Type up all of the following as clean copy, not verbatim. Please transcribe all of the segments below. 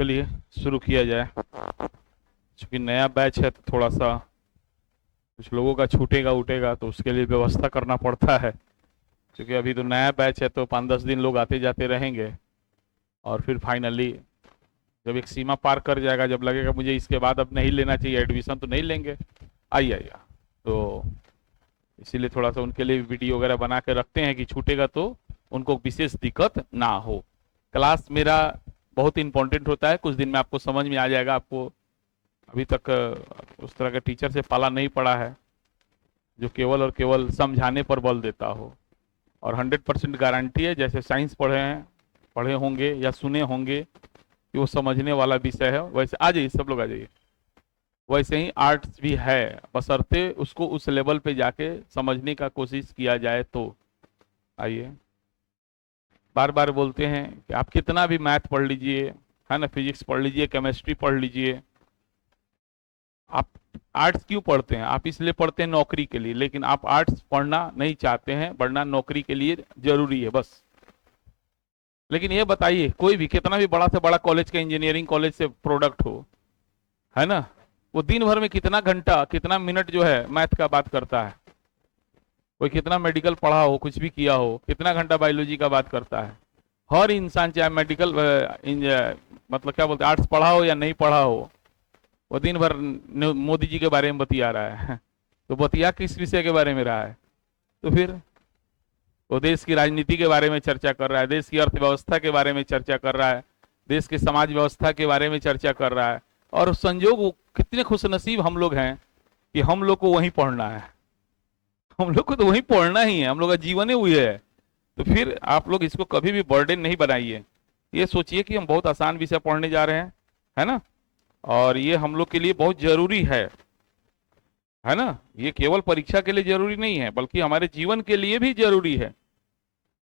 चलिए शुरू किया जाए। क्योंकि नया बैच है तो थोड़ा सा कुछ लोगों का छूटेगा उठेगा तो उसके लिए व्यवस्था करना पड़ता है। क्योंकि अभी तो नया बैच है तो 5-10 दिन लोग आते जाते रहेंगे और फिर फाइनली जब एक सीमा पार कर जाएगा, जब लगेगा मुझे इसके बाद अब नहीं लेना चाहिए एडमिशन, तो नहीं लेंगे। आइए आइए। तो इसीलिए थोड़ा सा उनके लिए वीडियो वगैरह बना के रखते हैं कि छूटेगा तो उनको विशेष दिक्कत ना हो। क्लास मेरा बहुत इंपॉर्टेंट होता है, कुछ दिन में आपको समझ में आ जाएगा। आपको अभी तक उस तरह के टीचर से पाला नहीं पड़ा है जो केवल और केवल समझाने पर बल देता हो। और 100% गारंटी है, जैसे साइंस पढ़े होंगे या सुने होंगे कि वो समझने वाला विषय है, वैसे आ जाइए सब लोग आ जाइए। वैसे ही आर्ट्स भी है, बशर्ते उसको उस लेवल पे जाके समझने का कोशिश किया जाए तो। आइए। बार बार बोलते हैं कि आप कितना भी मैथ पढ़ लीजिए, है ना, फिजिक्स पढ़ लीजिए, केमिस्ट्री पढ़ लीजिए, आप आर्ट्स क्यों पढ़ते हैं? आप इसलिए पढ़ते हैं नौकरी के लिए, लेकिन आप आर्ट्स पढ़ना नहीं चाहते हैं, पढ़ना नौकरी के लिए जरूरी है बस। लेकिन ये बताइए, कोई भी कितना भी बड़ा से बड़ा कॉलेज का, इंजीनियरिंग कॉलेज से प्रोडक्ट हो, है ना, वो दिन भर में कितना घंटा कितना मिनट जो है मैथ का बात करता है? कोई कितना मेडिकल पढ़ा हो, कुछ भी किया हो, कितना घंटा बायोलॉजी का बात करता है? हर इंसान, चाहे मेडिकल मतलब क्या बोलते हैं, आर्ट्स पढ़ा हो या नहीं पढ़ा हो, वो दिन भर मोदी जी के बारे में बतिया रहा है। तो बतिया किस विषय के बारे में रहा है? तो फिर वो देश की राजनीति के बारे में चर्चा कर रहा है, देश की अर्थव्यवस्था के बारे में चर्चा कर रहा है, देश की समाज व्यवस्था के बारे में चर्चा कर रहा है। और संजोग कितने खुशनसीब हम लोग हैं कि हम लोग को वहीं पढ़ना है। हम लोग को तो वहीं पढ़ना ही है, हम लोग का जीवन ही हुई है। तो फिर आप लोग इसको कभी भी बर्डन नहीं बनाइए। ये सोचिए कि हम बहुत आसान विषय पढ़ने जा रहे हैं, है ना, और ये हम लोग के लिए बहुत जरूरी है ना। ये केवल परीक्षा के लिए जरूरी नहीं है, बल्कि हमारे जीवन के लिए भी जरूरी है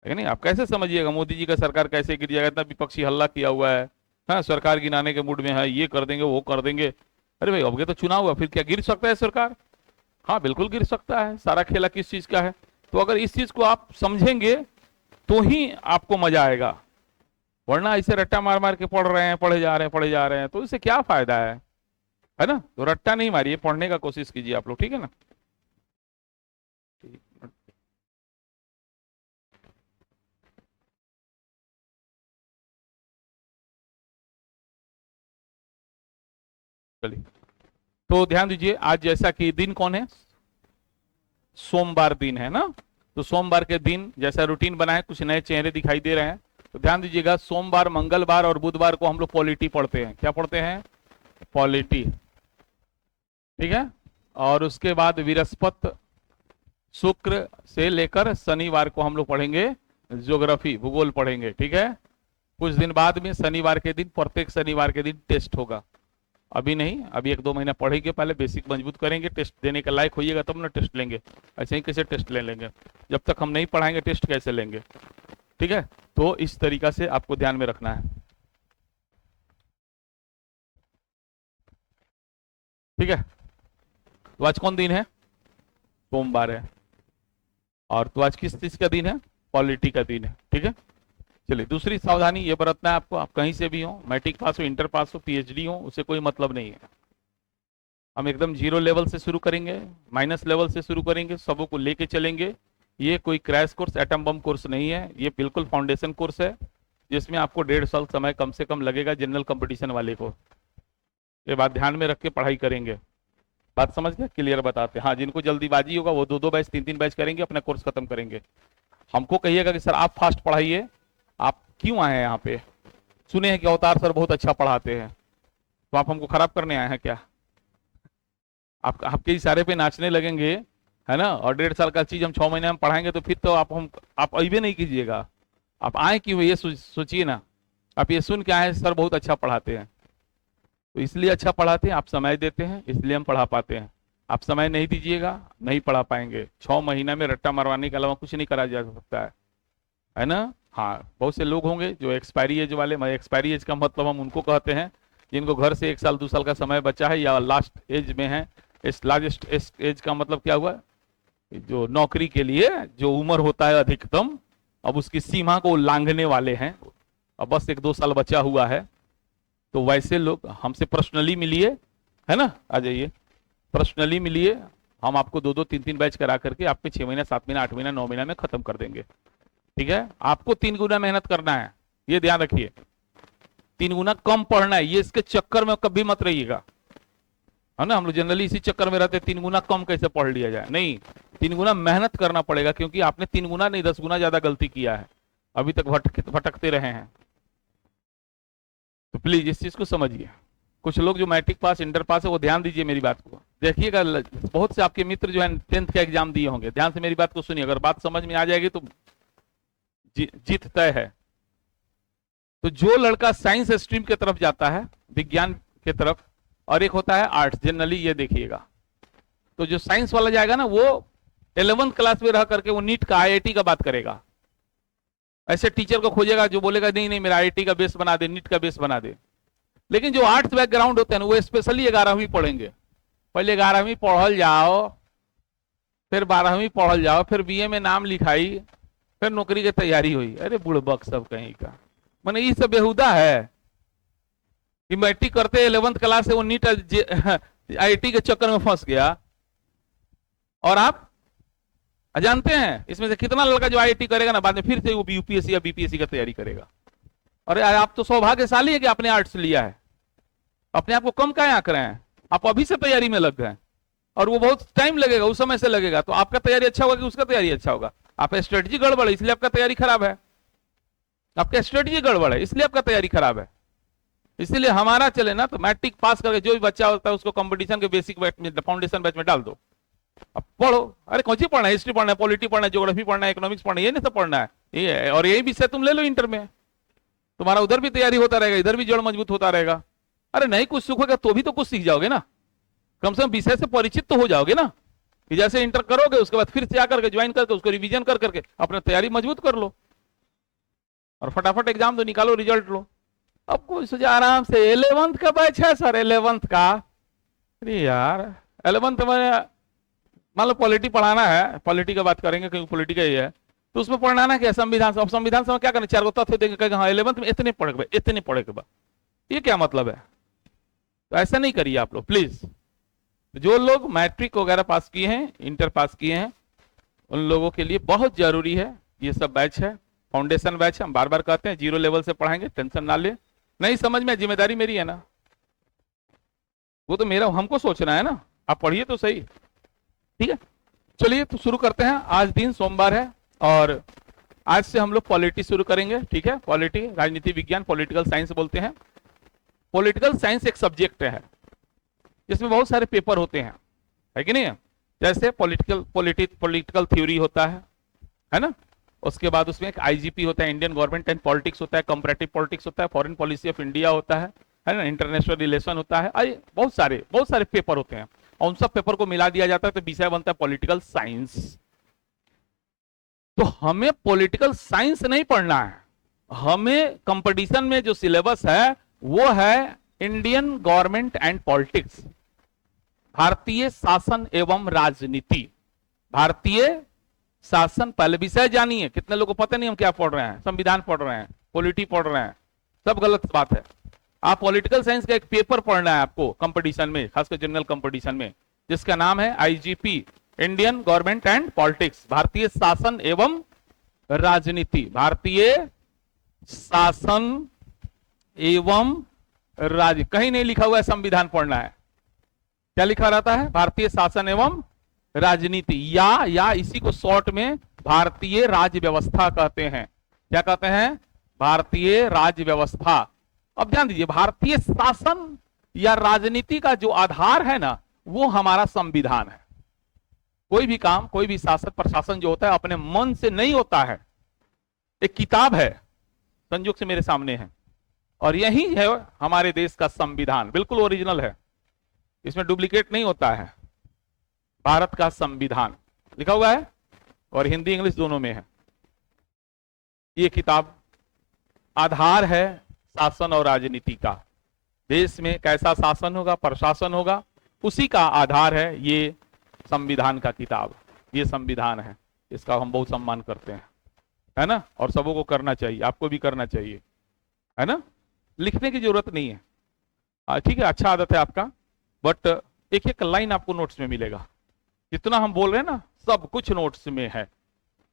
नहीं? आप कैसे समझिएगा मोदी जी का सरकार कैसे गिर जाएगा? इतना विपक्षी हल्ला किया हुआ है, हाँ, सरकार गिराने के मूड में है, ये कर देंगे वो कर देंगे। अरे भाई, अब के तो चुनाव हुआ, फिर क्या गिर सकता है सरकार? हाँ बिल्कुल गिर सकता है। सारा खेला किस चीज का है? तो अगर इस चीज को आप समझेंगे तो ही आपको मजा आएगा, वरना ऐसे रट्टा मार मार के पढ़ रहे हैं, पढ़े जा रहे हैं, तो इससे क्या फायदा है ना? तो रट्टा नहीं मारिए, पढ़ने का कोशिश कीजिए आप लोग, ठीक है ना? चलिए, तो ध्यान दीजिए, आज जैसा कि दिन कौन है, सोमवार दिन है ना। तो सोमवार के दिन जैसा रूटीन बना है, कुछ नए चेहरे दिखाई दे रहे हैं। तो ध्यान दीजिएगा, सोमवार, मंगलवार और बुधवार को हम लोग पॉलिटी पढ़ते हैं। क्या पढ़ते हैं? पॉलिटी, ठीक है। और उसके बाद बृहस्पति, शुक्र से लेकर शनिवार को हम लोग पढ़ेंगे ज्योग्राफी, भूगोल पढ़ेंगे, ठीक है। कुछ दिन बाद में शनिवार के दिन, प्रत्येक शनिवार के दिन टेस्ट होगा। अभी नहीं, अभी 1-2 महीना पढ़ेंगे, पहले बेसिक मजबूत करेंगे, टेस्ट देने के लायक होइएगा तब ना टेस्ट लेंगे। ऐसे ही कैसे टेस्ट ले लेंगे? जब तक हम नहीं पढ़ाएंगे टेस्ट कैसे लेंगे? ठीक है। तो इस तरीका से आपको ध्यान में रखना है, ठीक है। तो आज कौन दिन है? सोमवार है। और तो आज किस चीज का दिन है? पॉलिटी का दिन है, ठीक है। चलिए, दूसरी सावधानी ये बरतना है आपको, आप कहीं से भी हो, मैट्रिक पास हो, इंटर पास हो, पीएचडी हो, उससे कोई मतलब नहीं है। हम एकदम जीरो लेवल से शुरू करेंगे, माइनस लेवल से शुरू करेंगे, सबों को लेके चलेंगे। ये कोई crash course, atom bomb course नहीं है, ये बिल्कुल फाउंडेशन कोर्स है, जिसमें आपको 1.5 साल समय कम से कम लगेगा जनरल कंपटीशन वाले को। ये बात ध्यान में रख के पढ़ाई करेंगे। बात समझ गए? क्लियर बताते हैं। हाँ, जिनको जल्दीबाजी होगा वो 2-2 बैच, 3-3 बैच करेंगे, अपना कोर्स खत्म करेंगे। हमको कहिएगा कि सर आप फास्ट पढ़ाइए, आप क्यों आए हैं यहाँ पे? सुने हैं कि अवतार सर बहुत अच्छा पढ़ाते हैं, तो आप हमको खराब करने आए हैं क्या? आप आपके इशारे पे नाचने लगेंगे, है ना, और 1.5 साल का चीज हम 6 महीने में पढ़ाएंगे, तो फिर तो आप अइबे नहीं कीजिएगा। आप आए क्यों, ये सोचिए ना। आप ये सुन के आए सर बहुत अच्छा पढ़ाते हैं, तो इसलिए अच्छा पढ़ाते हैं, आप समय देते हैं, इसलिए हम पढ़ा पाते हैं। आप समय नहीं दीजिएगा, नहीं पढ़ा पाएंगे। 6 महीना में रट्टा मरवाने के अलावा कुछ नहीं करा जा सकता है ना। हाँ, बहुत से लोग होंगे जो एक्सपायरी एज वाले, मैं एक्सपायरी एज का मतलब हम उनको कहते हैं जिनको घर से 1 साल 2 साल का समय बचा है या लास्ट एज में है। इस लास्ट एज का मतलब क्या हुआ? जो नौकरी के लिए जो उम्र होता है अधिकतम, अब उसकी सीमा को लांघने वाले हैं, अब बस 1-2 साल बचा हुआ है। तो वैसे लोग हमसे पर्सनली मिलिए, है ना, आ जाइए पर्सनली मिलिए, हम आपको 2-2 3-3 बैच करा करके आपके 6 महीना 7 महीना 8 महीना 9 महीना में खत्म कर देंगे। ठीक है, आपको 3 गुना मेहनत करना है, ये ध्यान रखिए, 3 गुना कम पढ़ना है, ये इसके चक्कर में कभी मत रहिएगा, है ना। हम लोग जनरली इसी चक्कर में रहते, 3 गुना कम कैसे पढ़ लिया जाए, नहीं, 3 गुना मेहनत करना पड़ेगा, क्योंकि आपने 3 गुना नहीं 10 गुना ज्यादा गलती किया है, अभी तक भटकते रहे हैं। तो प्लीज इस चीज को समझिए। कुछ लोग जो मैट्रिक पास इंटर पास है वो ध्यान दीजिए मेरी बात को, देखिएगा बहुत से आपके मित्र जो है 10th का एग्जाम दिए होंगे, ध्यान से मेरी बात को सुनिए, अगर बात समझ में आ जाएगी तो जीत तय है। तो जो लड़का साइंस स्ट्रीम की तरफ जाता है, विज्ञान की तरफ, और एक होता है आर्ट्स, जनरली ये देखिएगा, तो जो साइंस वाला जाएगा ना वो 11th क्लास में रह करके वो नीट का IIT का बात करेगा, ऐसे टीचर को खोजेगा जो बोलेगा नहीं नहीं मेरा IIT का बेस बना दे, नीट का बेस बना दे। लेकिन जो आर्ट्स बैकग्राउंड होते हैं ना वो स्पेशली 11वीं पढ़ेंगे, पहले 11वीं पढ़ल जाओ, फिर 12वीं पढ़ल जाओ, फिर BA में नाम लिखाई, फिर नौकरी की तैयारी हुई। अरे बुड़बक सब कहीं का, मैंने ये सब बेहुदा है कि मैट्रिक करते 11th क्लास से वो नीट IIT के चक्कर में फंस गया। और आप जानते हैं इसमें से कितना लड़का जो IIT करेगा ना बाद में फिर से वो UPSC या BPSC की तैयारी करेगा। अरे आप तो सौभाग्यशाली है कि आपने आर्ट्स लिया है, अपने आप को कम काहे आंक रहे हैं, आप अभी से तैयारी में लग गए, और वो बहुत टाइम लगेगा, उस समय से लगेगा, तो आपका तैयारी अच्छा होगा कि उसका तैयारी अच्छा होगा? आपका स्ट्रेटजी गड़बड़ है इसलिए आपका तैयारी खराब है, आपका स्ट्रेटजी गड़बड़ है इसलिए आपका तैयारी खराब है। इसलिए हमारा चले ना तो मैट्रिक पास करके जो भी बच्चा होता है उसको कंपटीशन के बेसिक बैच में, फाउंडेशन बैच में डाल दो, अब पढ़ो। अरे कौन सी पढ़ना है, हिस्ट्री पढ़ना है, पॉलिटी पढ़ना है, ज्योग्राफी पढ़ना है, इकोनॉमिक्स पढ़ना है, ये नहीं सब पढ़ना है, ये और यही विषय तुम ले लो इंटर में, तुम्हारा उधर भी तैयारी होता रहेगा, इधर भी जड़ मजबूत होता रहेगा। अरे नहीं कुछ सीखोगे तो भी तो कुछ सीख जाओगे ना, कम से कम विषय से परिचित तो हो जाओगे ना, कि जैसे इंटर करोगे उसके बाद फिर से आकर के ज्वाइन करके उसको रिवीजन कर करके अपना तैयारी मजबूत कर लो, और फटाफट एग्जाम दो, निकालो रिजल्ट लो। अब कोई सोचा आराम से 11th का बैच है सर, 11th का, अरे यार 11th में मान लो पॉलिटी पढ़ाना है, पॉलिटी का बात करेंगे क्योंकि पॉलिटी का ही है, तो उसमें पढ़ना क्या संविधान से, अब संविधान से क्या करना, 4 गो तथ्य देंगे, हाँ 11th में इतने पढ़ेगा इतने पढ़ेगा, ये क्या मतलब है? तो ऐसा नहीं करिए आप लोग प्लीज। जो लोग मैट्रिक वगैरह पास किए हैं, इंटर पास किए हैं, उन लोगों के लिए बहुत जरूरी है ये सब बैच है, फाउंडेशन बैच है। हम बार बार कहते हैं 0 लेवल से पढ़ाएंगे, टेंशन ना ले, नहीं समझ में जिम्मेदारी मेरी है ना, वो तो मेरा हमको सोचना है ना, आप पढ़िए तो सही। ठीक है, चलिए तो शुरू करते हैं। आज दिन सोमवार है और आज से हम लोग पॉलिटी शुरू करेंगे। ठीक है, पॉलिटी राजनीति विज्ञान, पॉलिटिकल साइंस बोलते हैं। पॉलिटिकल साइंस एक सब्जेक्ट है जिसमें बहुत सारे पेपर होते हैं, है कि नहीं? जैसे पॉलिटिकल थ्योरी होता है ना, उसके बाद उसमें एक IGP होता है, इंडियन गवर्नमेंट एंड पॉलिटिक्स होता है, कंपैरेटिव पॉलिटिक्स होता है, फॉरेन पॉलिसी ऑफ इंडिया होता है ना, इंटरनेशनल रिलेशन होता है, बहुत सारे पेपर होते हैं, और उन सब पेपर को मिला दिया जाता है तो विषय बनता है पॉलिटिकल साइंस। तो हमें पॉलिटिकल साइंस नहीं पढ़ना है, हमें कंपटीशन में जो सिलेबस है वो है इंडियन गवर्नमेंट एंड पॉलिटिक्स, भारतीय शासन एवं राजनीति। भारतीय शासन, पहले विषय जानिए, कितने लोगों को पता नहीं हम क्या पढ़ रहे हैं, संविधान पढ़ रहे हैं, पॉलिटी पढ़ रहे हैं, सब गलत बात है। आप पॉलिटिकल साइंस का एक पेपर पढ़ना है आपको कंपटीशन में, खासकर जनरल कंपटीशन में, जिसका नाम है IGP, Indian government and politics, भारतीय शासन एवं राजनीति, भारतीय शासन एवं कहीं नहीं लिखा हुआ है संविधान पढ़ना है, क्या लिखा रहता है? भारतीय शासन एवं राजनीति, या इसी को शॉर्ट में भारतीय राज्य व्यवस्था कहते हैं। क्या कहते हैं? भारतीय राज्य व्यवस्था। अब ध्यान दीजिए, भारतीय शासन या राजनीति का जो आधार है ना वो हमारा संविधान है। कोई भी काम, कोई भी शासन प्रशासन जो होता है अपने मन से नहीं होता है। एक किताब है, संयोग से मेरे सामने है, और यही है हमारे देश का संविधान, बिल्कुल ओरिजिनल है, इसमें डुप्लीकेट नहीं होता है। भारत का संविधान लिखा हुआ है और हिंदी इंग्लिश दोनों में है। ये किताब आधार है शासन और राजनीति का। देश में कैसा शासन होगा, प्रशासन होगा, उसी का आधार है ये संविधान का किताब। ये संविधान है, इसका हम बहुत सम्मान करते हैं, है ना, और सबों को करना चाहिए, आपको भी करना चाहिए, है ना। लिखने की जरूरत नहीं है, ठीक है, अच्छा आदत है आपका, बट एक एक लाइन आपको नोट्स में मिलेगा। जितना हम बोल रहे हैं ना, सब कुछ नोट्स में है,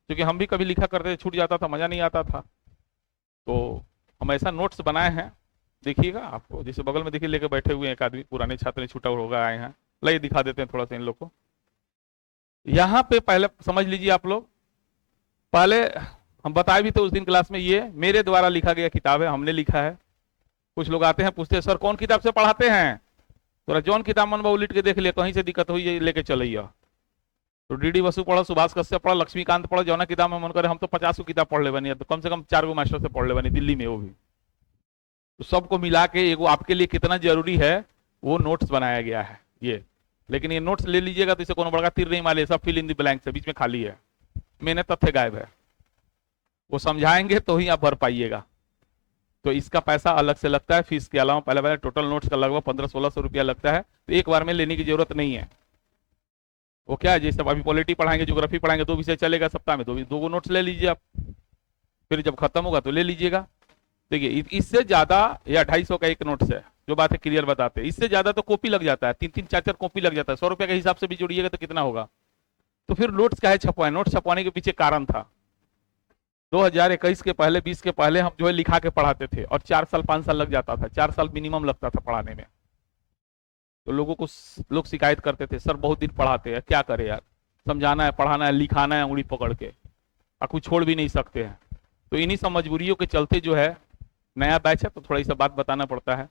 क्योंकि हम भी कभी लिखा करते थे, छूट जाता था, मजा नहीं आता था। तो हम ऐसा नोट्स बनाए हैं, देखिएगा आपको, जैसे बगल में देखिए लेके बैठे हुए हैं एक आदमी, पुराने छात्र ने छूटा होगा, आए हैं, लाइए दिखा देते हैं थोड़ा सा इन लोग को। यहाँ पे पहले समझ लीजिए आप लोग, पहले हम बताए भी थे उस दिन क्लास में, ये मेरे द्वारा लिखा गया किताब है, हमने लिखा है। कुछ लोग आते हैं पूछते हैं सर कौन किताब से पढ़ाते हैं, तो जौन किताब मन उलट के देख लिया, कहीं से दिक्कत हुई लेके चलिए। तो डीडी बसु पढ़ो, सुभाष कश्यप पढ़ो, लक्ष्मीकांत पढ़ो, जौना किताब में मन करे, हम तो 50 किताब पढ़ ले बनी, तो कम से कम 4 मास्टर से पढ़ ले बनी दिल्ली में, वो भी। तो सबको मिला के एगो आपके लिए कितना जरूरी है वो नोट्स बनाया गया है ये। लेकिन ये नोट्स ले लीजिएगा तो इसे कोनो बड़ा तीर नहीं मारे, सब फिल इन द ब्लैंक्स है, बीच में खाली है, मैंने तथ्य गायब है, वो समझाएंगे तो ही आप भर पाइएगा। तो इसका पैसा अलग से लगता है फीस के अलावा, पहले पहले टोटल नोट्स का लगभग 1500-1600 रुपया लगता है, तो एक बार में लेने की जरूरत नहीं है। वो क्या है, जैसे अभी पॉलिटी पढ़ाएंगे, ज्योग्राफी पढ़ाएंगे, 2 विषय चलेगा सप्ताह में, 2 नोट्स ले लीजिए आप, फिर जब खत्म होगा तो ले लीजिएगा। देखिए इससे ज्यादा या 250 का एक नोट्स है, जो बात है क्लियर बताते हैं, इससे ज्यादा तो कॉपी लग जाता है, 3-3 4-4 कॉपी लग जाता है, 100 रुपए के हिसाब से भी जोड़िएगा तो कितना होगा। तो फिर नोट्स का है छपवाए, नोट्स छपवाने के पीछे कारण था, 2021 के पहले 20 के पहले हम जो है लिखा के पढ़ाते थे, और 4 साल 5 साल लग जाता था, 4 साल मिनिमम लगता था पढ़ाने में। तो लोगों को लोग शिकायत करते थे सर बहुत दिन पढ़ाते हैं, क्या करें यार, समझाना है, पढ़ाना है, लिखाना है उंगली पकड़ के, और कुछ छोड़ भी नहीं सकते हैं। तो इन्हीं सब मजबूरियों के चलते जो है, नया बैच है तो थोड़ा सा बात बताना पड़ता है।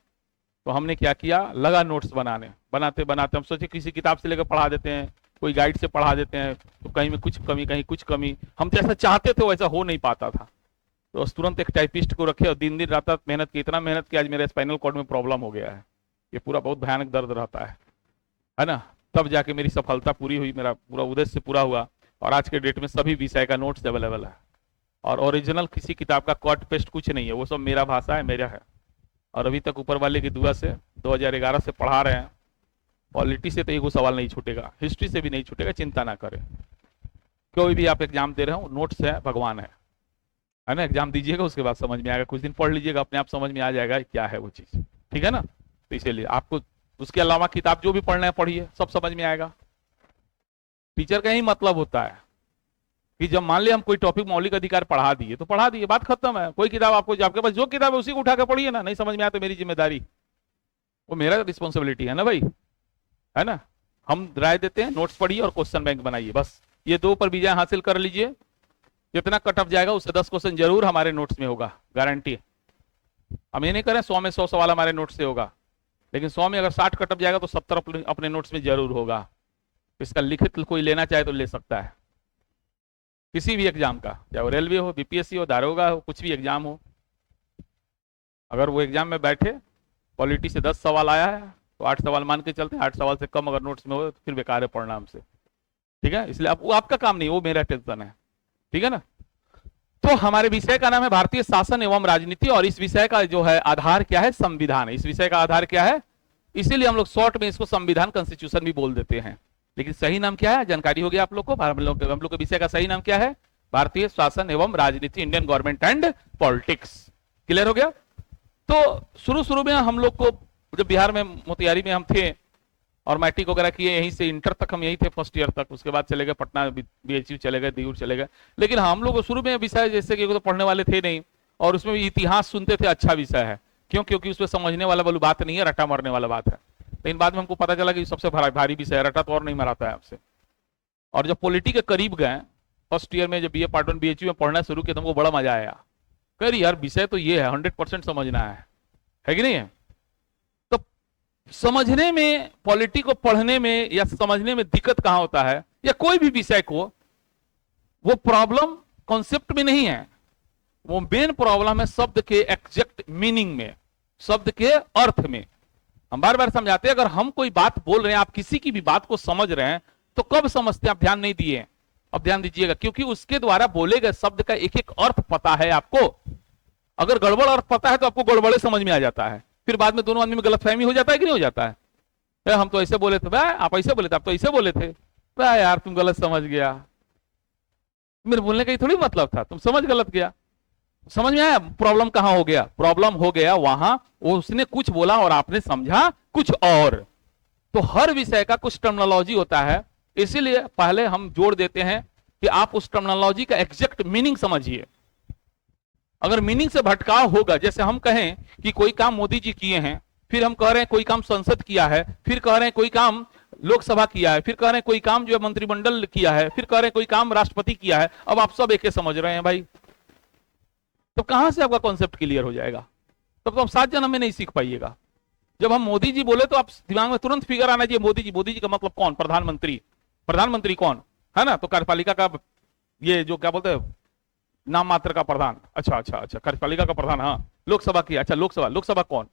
तो हमने क्या किया, लगा नोट्स बनाने, बनाते बनाते हम सोचे किसी किताब से लेकर पढ़ा देते हैं, कोई गाइड से पढ़ा देते हैं, तो कहीं में कुछ कमी, कहीं कुछ कमी, हम जैसा चाहते थे वैसा हो नहीं पाता था। तो तुरंत एक टाइपिस्ट को रखे और दिन दिन रात रात मेहनत की, इतना मेहनत की आज मेरे स्पाइनल कॉर्ड में प्रॉब्लम हो गया है, ये पूरा बहुत भयानक दर्द रहता है ना। तब जाके मेरी सफलता पूरी हुई, मेरा पूरा उद्देश्य पूरा हुआ, और आज के डेट में सभी विषय का नोट्स अवेलेबल है, और ओरिजिनल किसी किताब का कॉट पेस्ट कुछ नहीं है, वो सब मेरा भाषा है, मेरा है। और अभी तक ऊपर वाले की दुआ से 2011 से पढ़ा रहे हैं। पॉलिटी से तो एक सवाल नहीं छूटेगा, हिस्ट्री से भी नहीं छूटेगा, चिंता ना करें। कोई भी आप एग्जाम दे रहे हो, नोट्स है, भगवान है ना। एग्जाम दीजिएगा, उसके बाद समझ में आएगा, कुछ दिन पढ़ लीजिएगा, अपने आप समझ में आ जाएगा क्या है वो चीज़, ठीक है ना। तो इसीलिए आपको उसके अलावा किताब जो भी पढ़ना है पढ़िए, सब समझ में आएगा। टीचर का ही मतलब होता है कि जब मान लिया हम कोई टॉपिक मौलिक अधिकार पढ़ा दिए तो पढ़ा दिए, बात खत्म है। कोई किताब आपको, आपके पास जो किताब है उसी को उठा के पढ़िए ना, नहीं समझ में आया तो मेरी जिम्मेदारी, वो मेरा रिस्पॉन्सिबिलिटी है ना भाई, है ना। हम राय देते हैं, नोट्स पढ़िए और क्वेश्चन बैंक बनाइए, बस ये 2 पर विजय हासिल कर लीजिए। जितना कट ऑफ जाएगा उससे 10 क्वेश्चन जरूर हमारे नोट्स में होगा, गारंटी है। हम ये नहीं करें 100 में 100 सवाल हमारे नोट्स से होगा, लेकिन 100 में अगर 60 कट ऑफ जाएगा तो 70 अपने नोट्स में जरूर होगा। इसका लिखित कोई लेना चाहे तो ले सकता है, किसी भी एग्जाम का, चाहे वो रेलवे हो, बीपीएससी हो, दारोगा हो, कुछ भी एग्जाम हो। अगर वो एग्जाम में बैठे, पॉलिटी से 10 सवाल आया है तो 8 सवाल मान के चलते हैं, 8 सवाल से कम अगर नोट्स में हो तो फिर बेकार है पढ़ना हमसे, ठीक है। इसलिए वो आपका काम नहीं, वो मेरा टेंशन है, ठीक है ना। तो हमारे विषय का नाम है भारतीय शासन एवं राजनीति, और इस विषय का जो है आधार क्या है, संविधान। इस विषय का आधार क्या है, इसीलिए हम लोग शॉर्ट में इसको संविधान, कॉन्स्टिट्यूशन भी बोल देते हैं। लेकिन सही नाम क्या है, जानकारी हो गया आप लोग को। हम लोग के विषय का सही नाम क्या है, भारतीय शासन एवं राजनीति, Indian government and politics. Clear हो गया। तो शुरू में हम लोग को, जब बिहार में मोतिहारी में हम थे और मैट्रिक वगैरह किए, यहीं से इंटर तक हम यहीं थे, फर्स्ट ईयर तक। उसके बाद चले गए पटना, बीएचयू चले गए, दियूर चले गए। लेकिन हम लोग शुरू में विषय जैसे कि तो पढ़ने वाले थे नहीं, और उसमें भी इतिहास सुनते थे, अच्छा विषय है, क्यों, क्योंकि उसमें समझने वाला वाली बात नहीं है, रटा मरने वाला बात है। लेकिन बाद में हमको पता चला कि सबसे भारी विषय है, रटा तो और नहीं मराता है आपसे। और जब पॉलिटी के करीब गए, फर्स्ट ईयर में जब बीए पार्ट 1 बीएचयू में पढ़ना शुरू किया तो हमको बड़ा मजा आया। कह यार विषय तो ये है, 100% समझना है कि नहीं है। तो समझने में, पॉलिटी को पढ़ने में या समझने में दिक्कत कहां होता है, या कोई भी विषय को, वो प्रॉब्लम कॉन्सेप्ट में नहीं है, वो मेन प्रॉब्लम है शब्द के एग्जैक्ट मीनिंग में, शब्द के अर्थ में। हम बार बार समझाते हैं, अगर हम कोई बात बोल रहे हैं, आप किसी की भी बात को समझ रहे हैं, तो कब समझते हैं, आप ध्यान नहीं दिए, अब ध्यान दीजिएगा, क्योंकि उसके द्वारा बोले गए शब्द का एक एक अर्थ पता है आपको। अगर गड़बड़ अर्थ पता है तो आपको गड़बड़े समझ में आ जाता है, फिर बाद में दोनों आदमी में गलतफहमी हो जाता है कि नहीं हो जाता है। हम तो ऐसे बोले थे, भाई आप ऐसे बोले थे, आप तो ऐसे बोले थे, भाई यार तुम गलत समझ गया, मेरे बोलने का ही थोड़ी मतलब था, तुम समझ गलत गया। समझ में आया प्रॉब्लम कहां हो गया? प्रॉब्लम हो गया वहां, वो उसने कुछ बोला और आपने समझा कुछ और। तो हर विषय का कुछ टर्मिनोलॉजी होता है, इसीलिए पहले हम जोड़ देते हैं कि आप उस टर्मिनोलॉजी का एग्जैक्ट मीनिंग समझिए। अगर मीनिंग से भटकाव होगा, जैसे हम कहें कि कोई काम मोदी जी किए हैं, फिर हम कह रहे हैं कोई काम संसद किया है, फिर कह रहे हैं कोई काम लोकसभा किया है, फिर कह रहे हैं कोई काम जो है मंत्रिमंडल किया है, फिर कह रहे हैं कोई काम राष्ट्रपति किया है, अब आप सब एक समझ रहे हैं भाई, तो कहां से आपका कॉन्सेप्ट क्लियर हो जाएगा? तब तो आप 7 जन्म में नहीं सीख पाइएगा। जब हम मोदी जी बोले तो आप दिमाग में तुरंत फिगर आना चाहिए, मोदी जी का मतलब कौन? प्रधानमंत्री। प्रधानमंत्री कौन है ना? तो कार्यपालिका का, ये जो क्या बोलते हैं, नाम मात्र का प्रधान। अच्छा अच्छा अच्छा, कार्यपालिका का प्रधान, हाँ। लोकसभा की, अच्छा लोकसभा, लोकसभा कौन?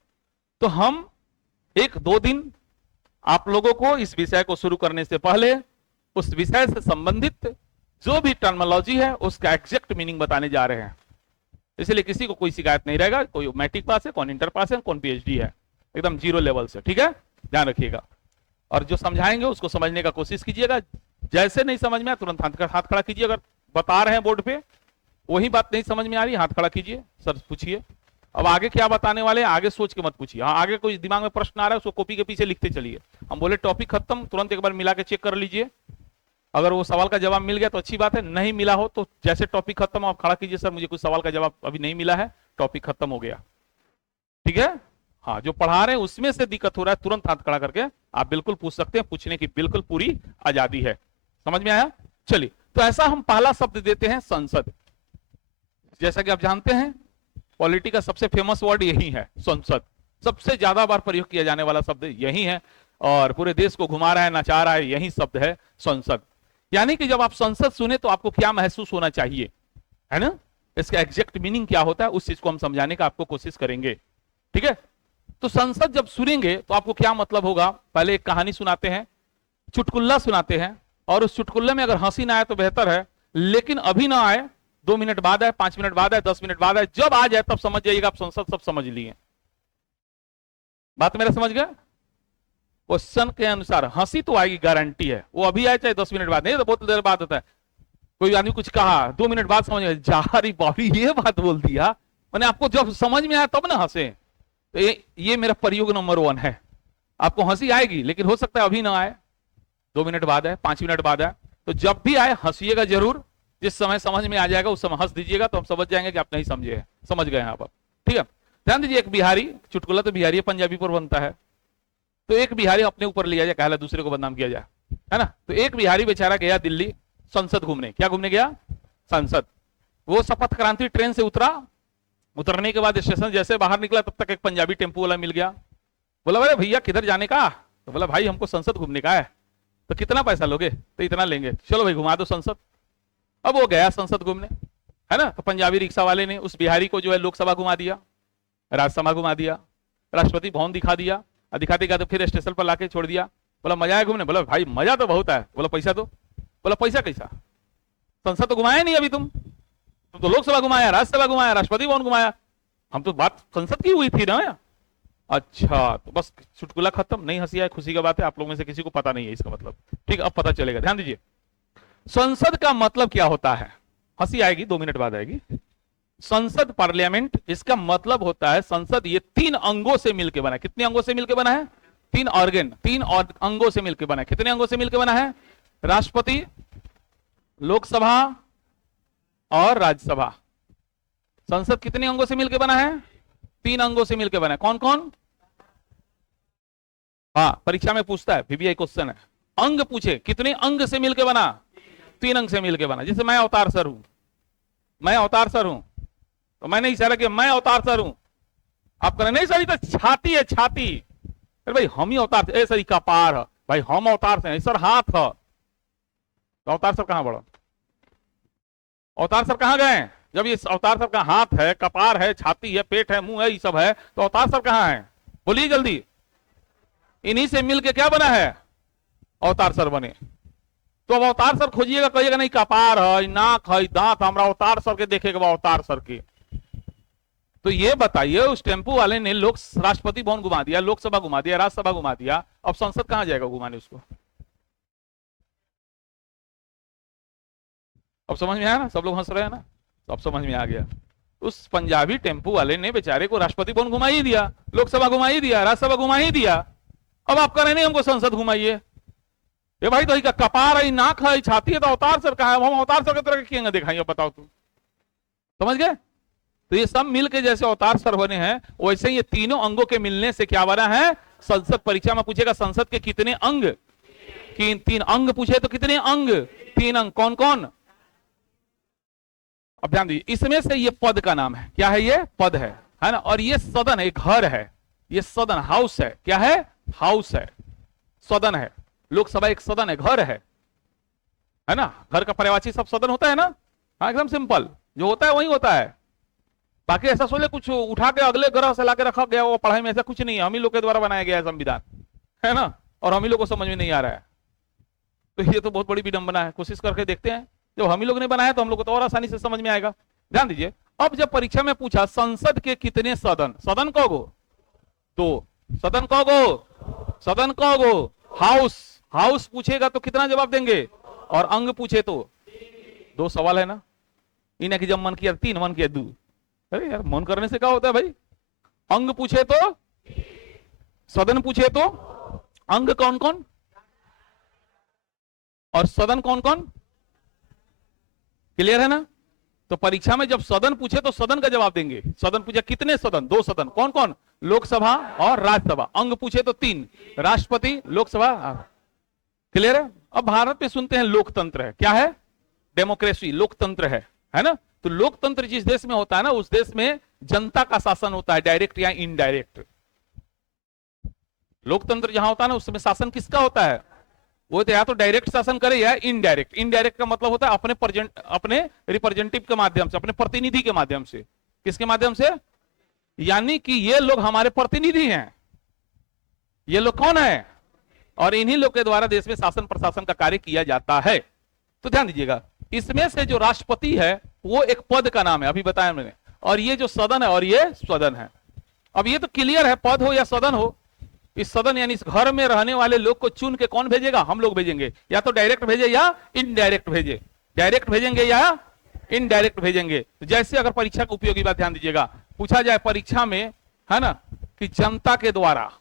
तो हम 1-2 दिन आप लोगों को इस विषय को शुरू करने से पहले उस विषय से संबंधित जो भी टर्मिनोलॉजी है उसका एग्जैक्ट मीनिंग बताने जा रहे हैं। इसलिए किसी को कोई शिकायत नहीं रहेगा, कोई मैट्रिक पास है, कौन इंटर पास है, कौन पीएचडी है, एकदम 0 लेवल से, ठीक है? ध्यान रखिएगा। और जो समझाएंगे उसको समझने का कोशिश कीजिएगा। जैसे नहीं समझ में आया तुरंत हाथ खड़ा कीजिए। अगर बता रहे हैं बोर्ड पे वही बात नहीं समझ में आ रही, हाथ खड़ा कीजिए, सर पूछिए। अब आगे क्या बताने वाले हैं आगे सोच के मत पूछिए। हाँ, आगे कोई दिमाग में प्रश्न आ रहा है उसको कॉपी के पीछे लिखते चलिए। हम बोले टॉपिक खत्म, तुरंत एक बार मिला के चेक कर लीजिए। अगर वो सवाल का जवाब मिल गया तो अच्छी बात है, नहीं मिला हो तो जैसे टॉपिक खत्म आप खड़ा कीजिए, सर मुझे कुछ सवाल का जवाब अभी नहीं मिला है, टॉपिक खत्म हो गया, ठीक है? हाँ, जो पढ़ा रहे हैं उसमें से दिक्कत हो रहा है तुरंत हाथ खड़ा करके आप बिल्कुल पूछ सकते हैं, पूछने की बिल्कुल पूरी आजादी है। समझ में आया? चलिए, तो ऐसा हम पहला शब्द देते हैं संसद। जैसा कि आप जानते हैं पॉलिटी का सबसे फेमस वर्ड यही है, संसद। सबसे ज्यादा बार प्रयोग किया जाने वाला शब्द यही है और पूरे देश को घुमा रहा है, नचा रहा है, यही शब्द है संसद। यानी कि जब आप संसद सुने तो आपको क्या महसूस होना चाहिए, है ना? इसका एग्जैक्ट मीनिंग क्या होता है उस चीज को हम समझाने का आपको कोशिश करेंगे, ठीक है? तो संसद जब सुनेंगे तो आपको क्या मतलब होगा? पहले एक कहानी सुनाते हैं, चुटकुल्ला सुनाते हैं, और उस चुटकुल्ले में अगर हंसी ना आए तो बेहतर है, लेकिन अभी ना आए, 2 मिनट बाद आए, 5 मिनट बाद आए, 10 मिनट बाद आए, जब आ जाए तब समझ जाइएगा आप संसद सब समझ लिए। बात मेरा समझ गए? क्वेश्चन के अनुसार हंसी तो आएगी, गारंटी है। वो अभी आए चाहे 10 मिनट बाद, नहीं तो बहुत देर बाद होता है। कोई आदमी कुछ कहा 2 मिनट बाद समझ गए, जारी बाबी ये बात बोल दिया, मैंने आपको जब समझ में आया तब ना हंसे। तो ये मेरा प्रयोग नंबर 1 है। आपको हंसी आएगी लेकिन हो सकता है अभी ना आए, 2 मिनट बाद आए, 5 मिनट बाद आए, तो जब भी आए हंसीएगा जरूर। जिस समय समझ में आ जाएगा उस समय हंस दीजिएगा, तो हम समझ जाएंगे कि आप नहीं समझे हैं, समझ गए हैं आप, ठीक है? ध्यान दीजिए, एक बिहारी, चुटकुला तो बिहारी पंजाबी पर बनता है, तो एक बिहारी अपने ऊपर लिया जाए, कहला दूसरे को बदनाम किया जाए, है ना? तो एक बिहारी बेचारा गया दिल्ली संसद घूमने। क्या घूमने गया? संसद। वो शपथ क्रांति ट्रेन से उतरा, उतरने के बाद स्टेशन जैसे बाहर निकला तब तक एक पंजाबी टेम्पो वाला मिल गया। बोला अरे भैया किधर जाने का? तो बोला भाई हमको संसद घूमने का है। तो कितना पैसा लोगे? तो इतना लेंगे। चलो भाई घुमा दो संसद। अब वो गया संसद घूमने, है ना? तो पंजाबी रिक्शा वाले ने उस बिहारी को जो है लोकसभा घुमा दिया, राज्यसभा घुमा दिया, राष्ट्रपति भवन दिखा दिया, और दिखाते दिखाते फिर स्टेशन पर लाके छोड़ दिया। बोला मजा आया घूमने? बोला भाई मजा तो बहुत है। बोला पैसा दो। बोला पैसा कैसा? संसद तो घुमाया नहीं अभी तुम तो लोकसभा घुमाया, राज्यसभा घुमाया, राष्ट्रपति भवन घुमाया, हम तो बात संसद की हुई थी ना। अच्छा, तो बस चुटकुला खत्म, नहीं हंसी आए खुशी की बात है, आप लोगों में से किसी को पता नहीं है इसका मतलब, ठीक? अब पता चलेगा। ध्यान दीजिए, संसद का मतलब क्या होता है? हंसी आएगी, 2 मिनट बाद आएगी। संसद पार्लियामेंट, इसका मतलब होता है संसद ये 3 अंगों से मिलकर बना है। कितने अंगों से मिलकर बना है? 3 ऑर्गन, 3 अंगों से मिलकर बना है। कितने अंगों से मिलकर बना है? राष्ट्रपति, लोकसभा और राज्यसभा। संसद कितने अंगों से मिलकर बना है? 3 अंगों से मिलकर बना है। कौन कौन? हाँ, परीक्षा में पूछता है, वीवीआई क्वेश्चन है। अंग पूछे कितने अंग से मिलकर बना? 3 अंग से मिलकर बना। जैसे मैं अवतार सर हूं, मैं अवतार सर हूं, तो मैंने इशारा किया मैं अवतार सर हूं, आप करें नहीं सर तो छाती है छाती। अरे भाई हम ही अवतार थे, सर कपार है भाई, हम अवतार थे, सर हाथ है। तो अवतार सर कहां बढ़ा? अवतार सर कहां गए? जब ये अवतार सर का हाथ है, कपार है, छाती है, पेट है, मुंह है, ये सब है, तो अवतार सर कहां है? बोलिए जल्दी। इन्हीं से मिलके क्या बना है? अवतार सर बने। तो अब अवतार सर खोजिएगा, कहिएगा नहीं कपार है, नाक है, दांत, हमारा अवतार सर के देखेगा, अवतार सर के। तो ये बताइए उस टेम्पो वाले ने लोक राष्ट्रपति भवन घुमा दिया, लोकसभा घुमा दिया, राज्यसभा घुमा दिया, अब संसद कहां जाएगा घुमाने उसको? अब समझ में आया ना? सब लोग हंस रहे हैं ना? तो अब समझ में आ गया। उस पंजाबी टेम्पू वाले ने बेचारे को राष्ट्रपति भवन घुमा ही दिया, लोकसभा घुमा ही दिया, राज्यसभा घुमा ही दिया। अब आप कह रहे नहीं हमको संसद घुमाइए। ये भाई तो कपार है, नाक है, छाती है, तो अवतार सर कहा है? हम अवतार सर की तरह किएंगे दिखाइए, बताओ तुम। समझ गए? तो ये सब मिलके जैसे अवतार सर बने हैं, वैसे ये तीनों अंगों के मिलने से क्या बना है? संसद। परीक्षा में पूछेगा संसद के कितने अंग, कि तीन अंग पूछे तो कितने अंग? तीन अंग। कौन कौन? अब ध्यान दीजिए, इसमें से ये पद का नाम है। क्या है? ये पद है ना। और ये सदन है, घर है, ये सदन हाउस है। क्या है? हाउस है, सदन है। लोकसभा एक सदन है, घर है ना। घर का पर्यायवाची सब सदन होता है ना। हाँ, एकदम सिंपल, जो होता है वही होता है। बाकी ऐसा सोचे कुछ उठा के अगले ग्रह से लाके रखा गया वो पढ़ाई में, ऐसा कुछ नहीं है। हम ही लोग के द्वारा बनाया गया है संविधान, है ना। और हम ही लोग को समझ में नहीं आ रहा है, तो ये तो बहुत बड़ी विडंबना है। कोशिश करके देखते हैं, जब हम ही लोग ने बनाया तो हम लोग को तो और आसानी से समझ में आएगा। ध्यान दीजिए, अब जब परीक्षा में पूछा संसद के कितने सदन, सदन कहोगो? दो। सदन कहोगो? सदन कहोगो? हाउस। हाउस पूछेगा तो कितना जवाब देंगे? और अंग पूछे तो? दो सवाल है ना। इन्हें कि जब मन किया तीन, मन किया दो। अरे यार, मन करने से क्या होता है भाई? अंग पूछे तो, सदन पूछे तो। अंग कौन कौन और सदन कौन कौन? क्लियर है ना। तो परीक्षा में जब सदन पूछे तो सदन का जवाब देंगे। सदन पूछे कितने सदन? दो सदन। कौन कौन? लोकसभा और राज्यसभा। अंग पूछे तो तीन, राष्ट्रपति, लोकसभा। क्लियर है। अब भारत में सुनते हैं लोकतंत्र है। क्या है? डेमोक्रेसी, लोकतंत्र है ना। तो लोकतंत्र जिस देश में होता है ना, उस देश में जनता का शासन होता है, डायरेक्ट या इनडायरेक्ट। लोकतंत्र जहां होता है ना, उसमें शासन किसका होता है? वो तो या तो डायरेक्ट शासन करे या इनडायरेक्ट। इनडायरेक्ट का मतलब होता है अपने रिप्रेजेंटेटिव के माध्यम से, अपने प्रतिनिधि के माध्यम से। किसके माध्यम से? यानी कि ये लोग हमारे प्रतिनिधि हैं। ये लोग कौन है? और इन्हीं लोग के द्वारा देश में शासन प्रशासन का कार्य किया जाता है। तो ध्यान दीजिएगा, इसमें से जो राष्ट्रपति है वो एक पद का नाम है, अभी बताया मैंने। और ये जो सदन है और ये सदन है। अब ये तो क्लियर है, पद हो या सदन हो। इस सदन यानी इस घर में रहने वाले लोग को चुन के कौन भेजेगा? हम लोग भेजेंगे। या तो डायरेक्ट भेजे या इनडायरेक्ट भेजे। डायरेक्ट भेजेंगे या इनडायरेक्ट भेजेंगे। तो जैसे अगर परीक्षा का उपयोगी बात ध्यान दीजिएगा, पूछा जाए परीक्षा में, है ना, कि जनता के द्वारा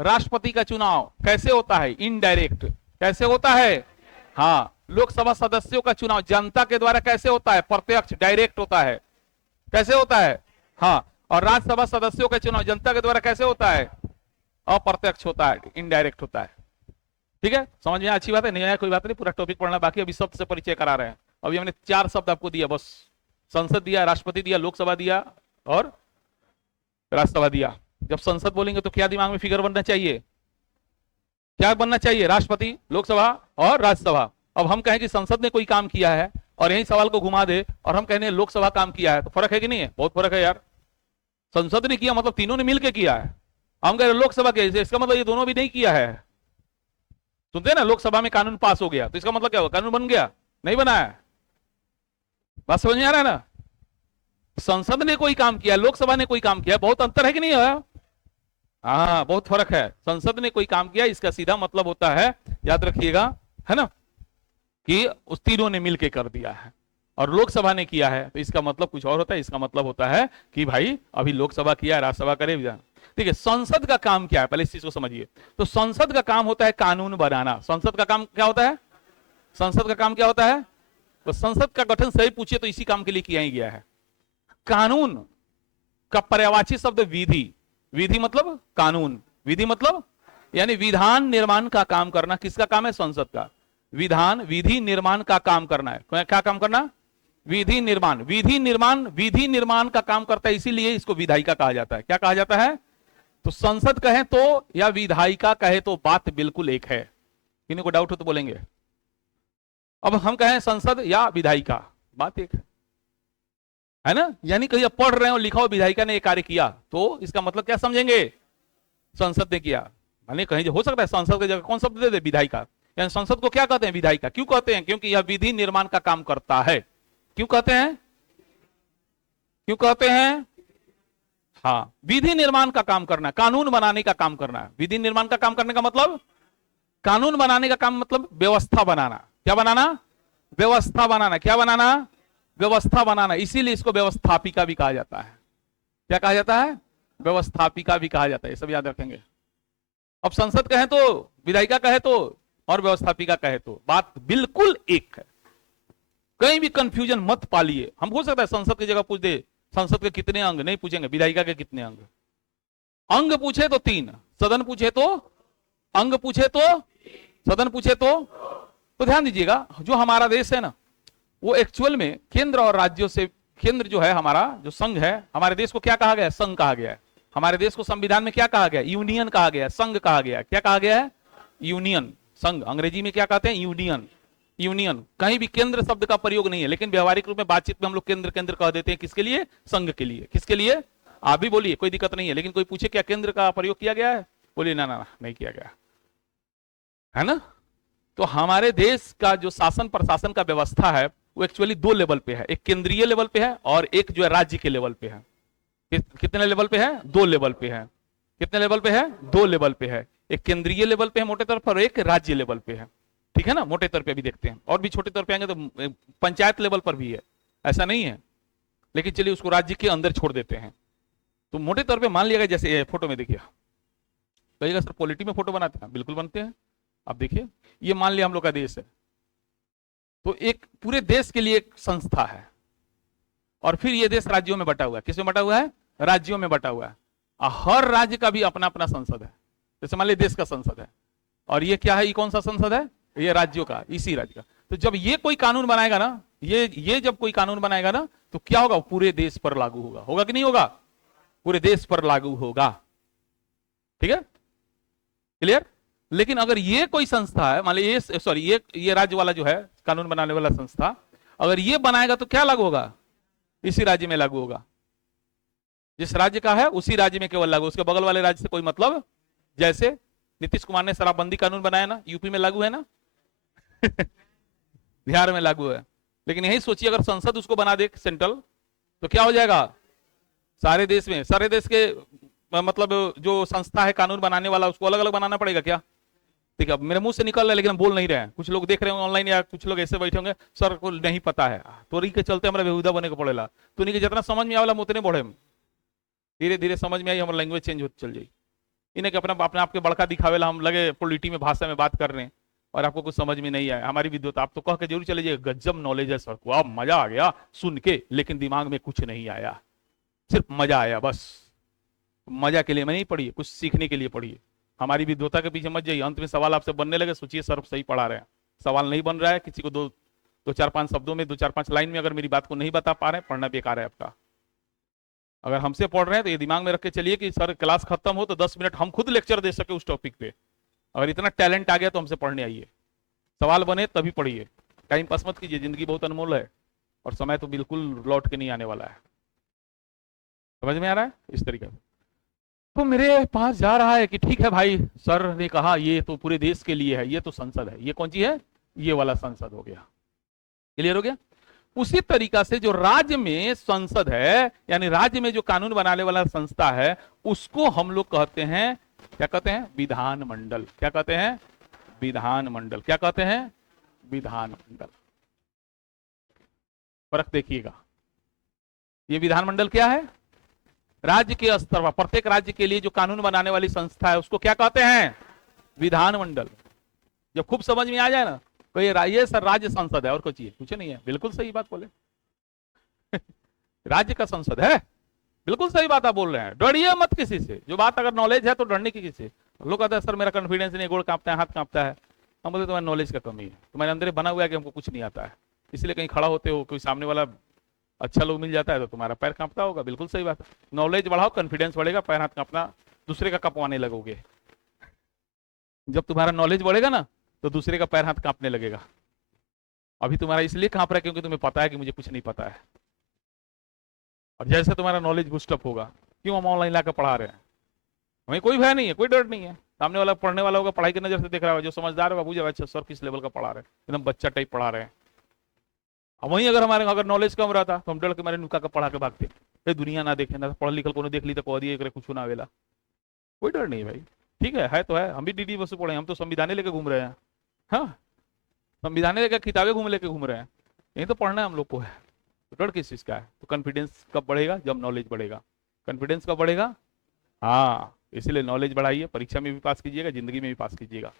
राष्ट्रपति का चुनाव कैसे होता है? इनडायरेक्ट। कैसे होता है? हाँ। लोकसभा सदस्यों का चुनाव जनता के द्वारा कैसे होता है? प्रत्यक्ष, डायरेक्ट होता है। कैसे होता है? हाँ। और राज्यसभा सदस्यों का चुनाव जनता के द्वारा कैसे होता है? अप्रत्यक्ष होता है, इनडायरेक्ट होता है। ठीक है, समझ में अच्छी बात है। नहीं आया कोई बात नहीं, पूरा टॉपिक पढ़ना बाकी। अभी शब्द से परिचय करा रहे हैं। अभी हमने 4 शब्द आपको दिया बस। संसद दिया, राष्ट्रपति दिया, लोकसभा दिया और राज्यसभा दिया। जब संसद बोलेंगे तो क्या दिमाग में फिगर बनना चाहिए? क्या बनना चाहिए? राष्ट्रपति, लोकसभा और राज्यसभा। अब हम कहें कि संसद ने कोई काम किया है और यही सवाल को घुमा दे और हम कहने लोकसभा काम किया है, तो फर्क है कि नहीं है? बहुत फर्क है यार। संसद ने किया मतलब तीनों ने मिलकर किया है। हम कह रहे लोकसभा के, इसका मतलब ये दोनों भी नहीं किया है। सुनते हैं ना, लोकसभा में कानून पास हो गया तो इसका मतलब क्या हुआ? कानून बन गया? नहीं बना है। बात समझ में आ रहा है ना। संसद ने कोई काम किया, लोकसभा ने कोई काम किया, बहुत अंतर है कि नहीं है? हाँ, बहुत फर्क है। संसद ने कोई काम किया, इसका सीधा मतलब होता है, याद रखिएगा, है ना, कि उस तीनों ने मिलकर कर दिया है। और लोकसभा ने किया है तो इसका मतलब कुछ और होता है। इसका मतलब होता है कि भाई अभी लोकसभा किया, राज्यसभा करे। ठीक है, संसद का काम क्या है पहले इस चीज को समझिए। तो संसद का काम होता है कानून बनाना। संसद का काम क्या होता है? संसद का काम क्या होता है? तो संसद का गठन सही पूछिए तो इसी काम के लिए किया ही गया है। कानून का पर्यायवाची शब्द विधि। विधि मतलब कानून, विधि मतलब यानी विधान निर्माण का काम करना। किसका काम है? संसद का। विधान, विधि निर्माण का काम करना है। क्या काम करना? विधि निर्माण। विधि निर्माण, विधि निर्माण का काम करता है, इसीलिए इसको विधायिका कहा जाता है। क्या कहा जाता है? तो संसद कहे तो या विधायिका कहे तो बात बिल्कुल एक है। किन्हीं को डाउट हो तो बोलेंगे। अब हम कहें संसद या विधायिका, बात एक है ना। यानी कहीं आप पढ़ रहे हो, लिखा हो विधायिका ने ये कार्य किया, तो इसका मतलब क्या समझेंगे? संसद ने किया। माने कहीं हो सकता है संसद की जगह कौन शब्द दे दे? विधायिका। यानी संसद को क्या कहते हैं? विधायिका। क्यों कहते हैं? क्योंकि यह विधि निर्माण का काम करता है। क्यों कहते हैं? क्यों कहते हैं? हाँ, विधि निर्माण का काम करना, कानून बनाने का काम करना। विधि निर्माण का काम करने का मतलब, कानून बनाने का काम मतलब व्यवस्था बनाना। क्या बनाना? व्यवस्था बनाना। क्या बनाना? व्यवस्था बनाना, इसीलिए इसको व्यवस्थापिका भी कहा जाता है। क्या कहा जाता है? व्यवस्थापिका भी कहा जाता है, ये सब याद रखेंगे। अब संसद कहे तो, विधायिका कहे तो, और व्यवस्थापिका कहे तो, बात बिल्कुल एक है। कहीं भी कंफ्यूजन मत पालिए। हम हो सकता है संसद की जगह पूछ दे संसद के कितने अंग, नहीं पूछेंगे विधायिका के कितने अंग। अंग पूछे तो 3, सदन पूछे तो, अंग पूछे तो, सदन पूछे तो ध्यान दीजिएगा, जो हमारा देश है ना, वो एक्चुअल में केंद्र और राज्यों से, केंद्र जो है हमारा, जो संघ है, हमारे देश को क्या कहा गया है? संघ कहा गया है। हमारे देश को संविधान में क्या कहा गया? यूनियन कहा गया है, संघ कहा गया है। क्या कहा गया है? यूनियन। संघ अंग्रेजी में क्या कहते हैं? यूनियन। यूनियन। कहीं भी केंद्र शब्द का प्रयोग नहीं है, लेकिन व्यवहारिक रूप में बातचीत में हम लोग केंद्र केंद्र कह देते हैं। किसके लिए? संघ के लिए। किसके लिए? आप भी बोलिए, कोई दिक्कत नहीं है। लेकिन कोई पूछे क्या केंद्र का प्रयोग किया गया है? बोलिए ना ना ना, नहीं किया गया है ना। तो हमारे देश का जो शासन प्रशासन का व्यवस्था है वो एक्चुअली 2 लेवल पे है, एक केंद्रीय लेवल पे है और एक जो है राज्य के लेवल पे है। कितने लेवल पे है? 2 लेवल पे है। कितने लेवल पे है? 2 लेवल पे है। एक केंद्रीय लेवल पे है मोटे तौर पर, एक राज्य लेवल पे है। ठीक है ना, मोटे तौर पे भी देखते हैं, और भी छोटे तौर पे आएंगे तो पंचायत लेवल पर भी है, ऐसा नहीं है। लेकिन चलिए उसको राज्य के अंदर छोड़ देते हैं। तो मोटे तौर पे मान लिया, जैसे फोटो में देखिए, कहिएगा सर पॉलिटी में फोटो बनाते हैं, बिल्कुल बनते हैं। आप देखिए, ये मान लिया हम लोग का देश है, तो एक पूरे देश के लिए एक संस्था है, और फिर ये देश राज्यों में बटा हुआ है। किसमें बटा हुआ है? राज्यों में बटा हुआ है। हर राज्य का भी अपना अपना संसद है। जैसे मान लीजिए देश का संसद है, और ये क्या है? ये कौन सा संसद है? ये राज्यों का, इसी राज्य का। तो जब ये कोई कानून बनाएगा ना, ये जब कोई कानून बनाएगा ना, तो क्या होगा? पूरे देश पर लागू होगा। होगा कि नहीं होगा? पूरे देश पर लागू होगा। ठीक है, क्लियर। लेकिन अगर ये कोई संस्था है, मान लीजिए ये राज्य वाला जो है कानून बनाने वाला संस्था, अगर ये बनाएगा तो क्या लागू होगा? इसी राज्य में लागू होगा। जिस राज्य का है उसी राज्य में केवल लागू, उसके बगल वाले राज्य से कोई मतलब। जैसे नीतीश कुमार ने शराबबंदी कानून बनाया ना, यूपी में लागू है ना बिहार में लागू है। लेकिन यही सोचिए अगर संसद उसको बना दे सेंट्रल, तो क्या हो जाएगा? सारे देश में, सारे देश के मतलब जो संस्था है कानून बनाने वाला, उसको अलग अलग बनाना पड़ेगा क्या? ठीक है, मेरे मुंह से निकल रहा है लेकिन हम बोल नहीं रहे हैं। कुछ लोग देख रहे होंगे ऑनलाइन, या कुछ लोग ऐसे बैठे होंगे, सर को नहीं पता है, तो रही के चलते हमारा बेहुदा बने को पड़ेगा। तो नहीं कि जितना समझ में आवेला उतने बढ़े, धीरे धीरे समझ में आई, हमारा लैंग्वेज चेंज होती चल जाए। इन्हें अपना अपने आपके बड़का दिखावेला हम लगे पोलिटी में भाषा में बात कर रहे हैं, और आपको कुछ समझ में नहीं आया। हमारी विद्वता आप तो कह के जरूर चले जाइए, गजब नॉलेज है सर को, अब मजा आ गया सुन के, लेकिन दिमाग में कुछ नहीं आया, सिर्फ मजा आया बस। मजा के लिए मैं नहीं पढ़िए, कुछ सीखने के लिए पढ़िए। हमारी विद्वता के पीछे मत जाइए, अंत में सवाल आपसे बनने लगे, सोचिए सर सही पढ़ा रहे हैं। सवाल नहीं बन रहा है, किसी को दो चार पांच शब्दों में, 2-4-5 लाइन में अगर मेरी बात को नहीं बता पा रहे हैं, पढ़ना बेकार है आपका। अगर हमसे पढ़ रहे हैं तो ये दिमाग में रख के चलिए कि सर क्लास खत्म हो तो 10 मिनट हम खुद लेक्चर दे सके उस टॉपिक पे। अगर इतना टैलेंट आ गया तो हमसे पढ़ने आइए, सवाल बने तभी पढ़िए, टाइम पास मत कीजिए। जिंदगी बहुत अनमोल है, और समय तो बिल्कुल लौट के नहीं आने वाला है। समझ में आ रहा है? इस तरीके से तो मेरे पास जा रहा है कि ठीक है भाई, सर ने कहा ये तो पूरे देश के लिए है, ये तो संसद है, ये कौन सी है? ये वाला संसद हो गया। क्लियर हो गया? उसी तरीका से जो राज्य में संसद है, यानी राज्य में जो कानून बनाने वाला संस्था है, उसको हम लोग कहते हैं, क्या कहते हैं? विधान मंडल। क्या कहते हैं? विधान मंडल। क्या कहते हैं? विधान मंडल। फर्क देखिएगा, ये विधान मंडल क्या है? राज्य के स्तर पर प्रत्येक राज्य के लिए जो कानून बनाने वाली संस्था है उसको क्या कहते हैं? विधान मंडल। जब खूब समझ में आ जाए ना, तो ये सर राज्य संसद है और कुछ नहीं है। बिल्कुल सही बात बोले राज्य का संसद है, बिल्कुल सही बात आप बोल रहे हैं। डरिए मत किसी से, जो बात अगर नॉलेज है तो डरने की किसी से। लोग कहते हैं सर मेरा कॉन्फिडेंस नहीं, गोड़ कांपता है, हाथ कांपता है। हम बोलते तुम्हारे नॉलेज का कमी है, तुम्हारे अंदर बना हुआ है कि हमको कुछ नहीं आता है, इसलिए कहीं खड़ा होते हो, कोई सामने वाला अच्छा लोग मिल जाता है तो तुम्हारा पैर कांपता होगा। बिल्कुल सही बात है। नॉलेज बढ़ाओ, कॉन्फिडेंस बढ़ेगा, पैर हाथ कांपना दूसरे का कपवाने लगोगे। जब तुम्हारा नॉलेज बढ़ेगा ना तो दूसरे का पैर हाथ कांपने लगेगा। अभी तुम्हारा इसलिए कांप रहा है क्योंकि तुम्हें पता है कि मुझे कुछ नहीं पता है, और जैसे तुम्हारा नॉलेज बूस्टअप होगा, क्यों हम ऑनलाइन लाकर पढ़ा रहे हैं, हमें कोई भय नहीं है, कोई डर नहीं है। सामने वाला पढ़ने वाला होगा, पढ़ाई की नजर से देख रहा है, जो समझदार होगा बुझेगा अच्छा सर किस लेवल का पढ़ा रहे हैं, एकदम बच्चा टाइप पढ़ा रहे हैं। वहीं अगर नॉलेज कम रहता तो हम डर के मारे नुका का पढ़ा के भागते, ये दुनिया ना देखे, ना पढ़ लिखल को देख ली तो कह दिए कुछ ना वेला। कोई डर नहीं भाई, ठीक है तो है। हम भी डीडी बस पढ़े, हम तो संविधान लेके घूम रहे हैं। हाँ, संविधान लेकर किताबें लेके घूम रहे हैं, यही तो पढ़ना है हम लोग को है। तो डर किस चीज का है? तो कॉन्फिडेंस कब बढ़ेगा? जब नॉलेज बढ़ेगा। कॉन्फिडेंस कब बढ़ेगा? हाँ, इसीलिए नॉलेज बढ़ाइए, परीक्षा में भी पास कीजिएगा, जिंदगी में भी पास कीजिएगा।